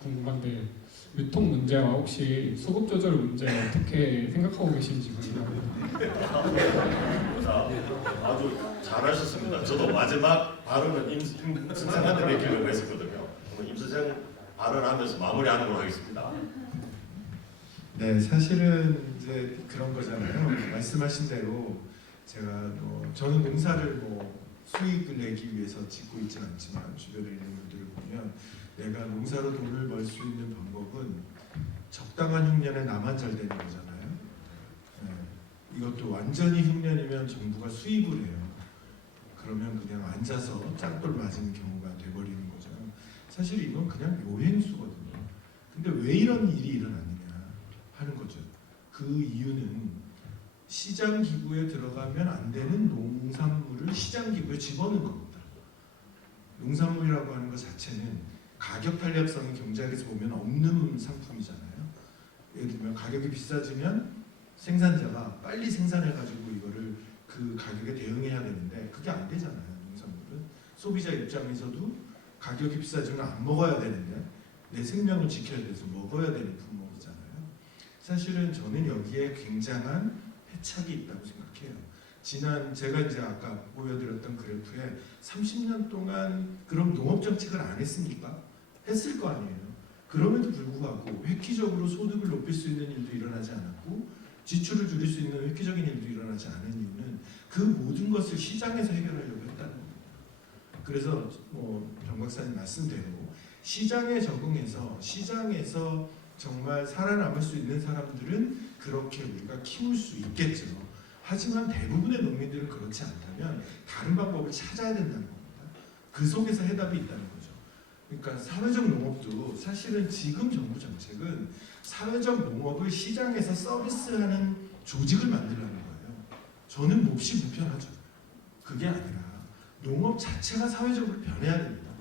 궁금한데 유통 문제와 혹시 수급 조절 문제 어떻게 생각하고 계신지 궁금합니다. 아주 잘하셨습니다. 저도 마지막 발언은 임선생한테 맡기려고 했었거든요. 임선생 발언하면서 마무리하는 걸로 하겠습니다. 네, 사실은 이제 그런 거잖아요. 말씀하신 대로 제가 저는 농사를 수익을 내기 위해서 짓고 있지는 않지만 주변에 있는 분들을 보면 내가 농사로 돈을 벌 수 있는 방법은 적당한 흉년에 나만 잘 되는 거잖아요. 네, 이것도 완전히 흉년이면 정부가 수입을 해요. 그러면 그냥 앉아서 짱돌 맞은 경우가 돼버리는 거죠. 사실 이건 그냥 요행수거든요. 근데 왜 이런 일이 일어나느냐 하는 거죠. 그 이유는 시장 기구에 들어가면 안 되는 농산물을 시장 기구에 집어넣은 겁니다. 농산물이라고 하는 것 자체는 가격 탄력성이 경제학에서 보면 없는 상품이잖아요. 예를 들면 가격이 비싸지면 생산자가 빨리 생산해가지고 이거를 그 가격에 대응해야 되는데 그게 안 되잖아요. 농산물은 소비자 입장에서도 가격이 비싸지면 안 먹어야 되는데 내 생명을 지켜야 돼서 먹어야 되는 품목이잖아요. 사실은 저는 여기에 굉장한 패착이 있다고 생각해요. 제가 이제 아까 보여드렸던 그래프에 30년 동안 그럼 농업 정책을 안 했습니까? 했을 거 아니에요. 그럼에도 불구하고 획기적으로 소득을 높일 수 있는 일도 일어나지 않았고 지출을 줄일 수 있는 획기적인 일도 일어나지 않은 이유는 그 모든 것을 시장에서 해결하려고 했다는 겁니다. 그래서 병 박사님 말씀대로 시장에 적응해서 시장에서 정말 살아남을 수 있는 사람들은 그렇게 우리가 키울 수 있겠죠. 하지만 대부분의 농민들은 그렇지 않다면 다른 방법을 찾아야 된다는 겁니다. 그 속에서 해답이 있다는 거죠. 그러니까 사회적 농업도 사실은 지금 정부 정책은 사회적 농업을 시장에서 서비스하는 조직을 만들라는 거예요. 저는 몹시 불편하죠. 그게 아니라 농업 자체가 사회적으로 변해야 됩니다.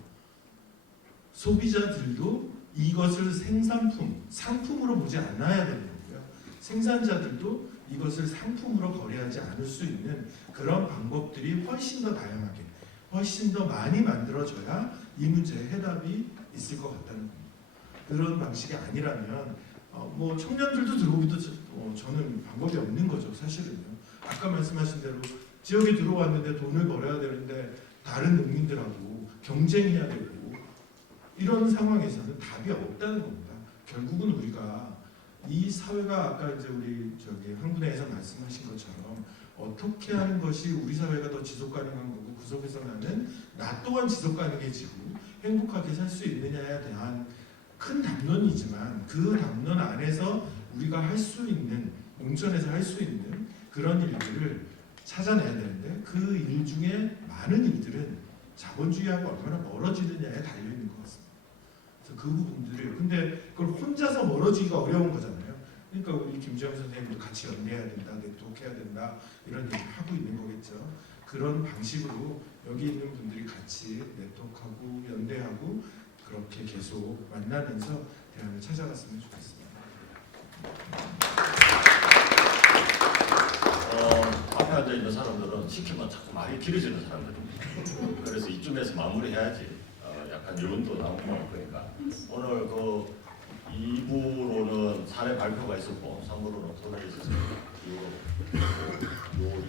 소비자들도 이것을 생산품, 상품으로 보지 않아야 되는 거고요. 생산자들도 이것을 상품으로 거래하지 않을 수 있는 그런 방법들이 훨씬 더 다양하게, 훨씬 더 많이 만들어져야 이 문제의 해답이 있을 것 같다는 겁니다. 그런 방식이 아니라면 뭐 청년들도 들어오기도 저는 방법이 없는 거죠. 사실은요. 아까 말씀하신 대로 지역에 들어왔는데 돈을 벌어야 되는데 다른 농민들하고 경쟁해야 되고 이런 상황에서는 답이 없다는 겁니다. 결국은 우리가 이 사회가 아까 이제 우리 황분회에서 말씀하신 것처럼 어떻게 하는 것이 우리 사회가 더 지속 가능한 거고 그 속에서 나는 나 또한 지속 가능해지고 행복하게 살 수 있느냐에 대한 큰 담론이지만 그 담론 안에서 우리가 할 수 있는 농촌에서 할 수 있는 그런 일들을 찾아내야 되는데 그 일 중에 많은 일들은 자본주의하고 얼마나 멀어지느냐에 달려 있는 것 같습니다. 그래서 그 부분들을 근데 그걸 혼자서 멀어지기가 어려운 거잖아요. 그러니까 우리 김지영 선생님도 같이 연대해야 된다, 네트워크해야 된다 이런 얘기를 하고 있는 거겠죠. 그런 방식으로 여기 있는 분들이 같이 네트워크하고 연대하고 그렇게 계속 만나면서 대안을 찾아갔으면 좋겠습니다. 앞에 앉아 있는 사람들은 시키면 자꾸 말이 길어지는 사람들입니다. 그래서 이쯤에서 마무리해야지 약간 여운도 나오고 그러니까 오늘 그 2부로는 사례 발표가 있었고 3부로는 토론이 있었습니다. 요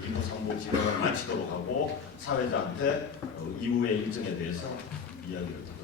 2부, 3부 진행을 마치도록 하고 사회자한테 이후의 일정에 대해서 이야기를 듣고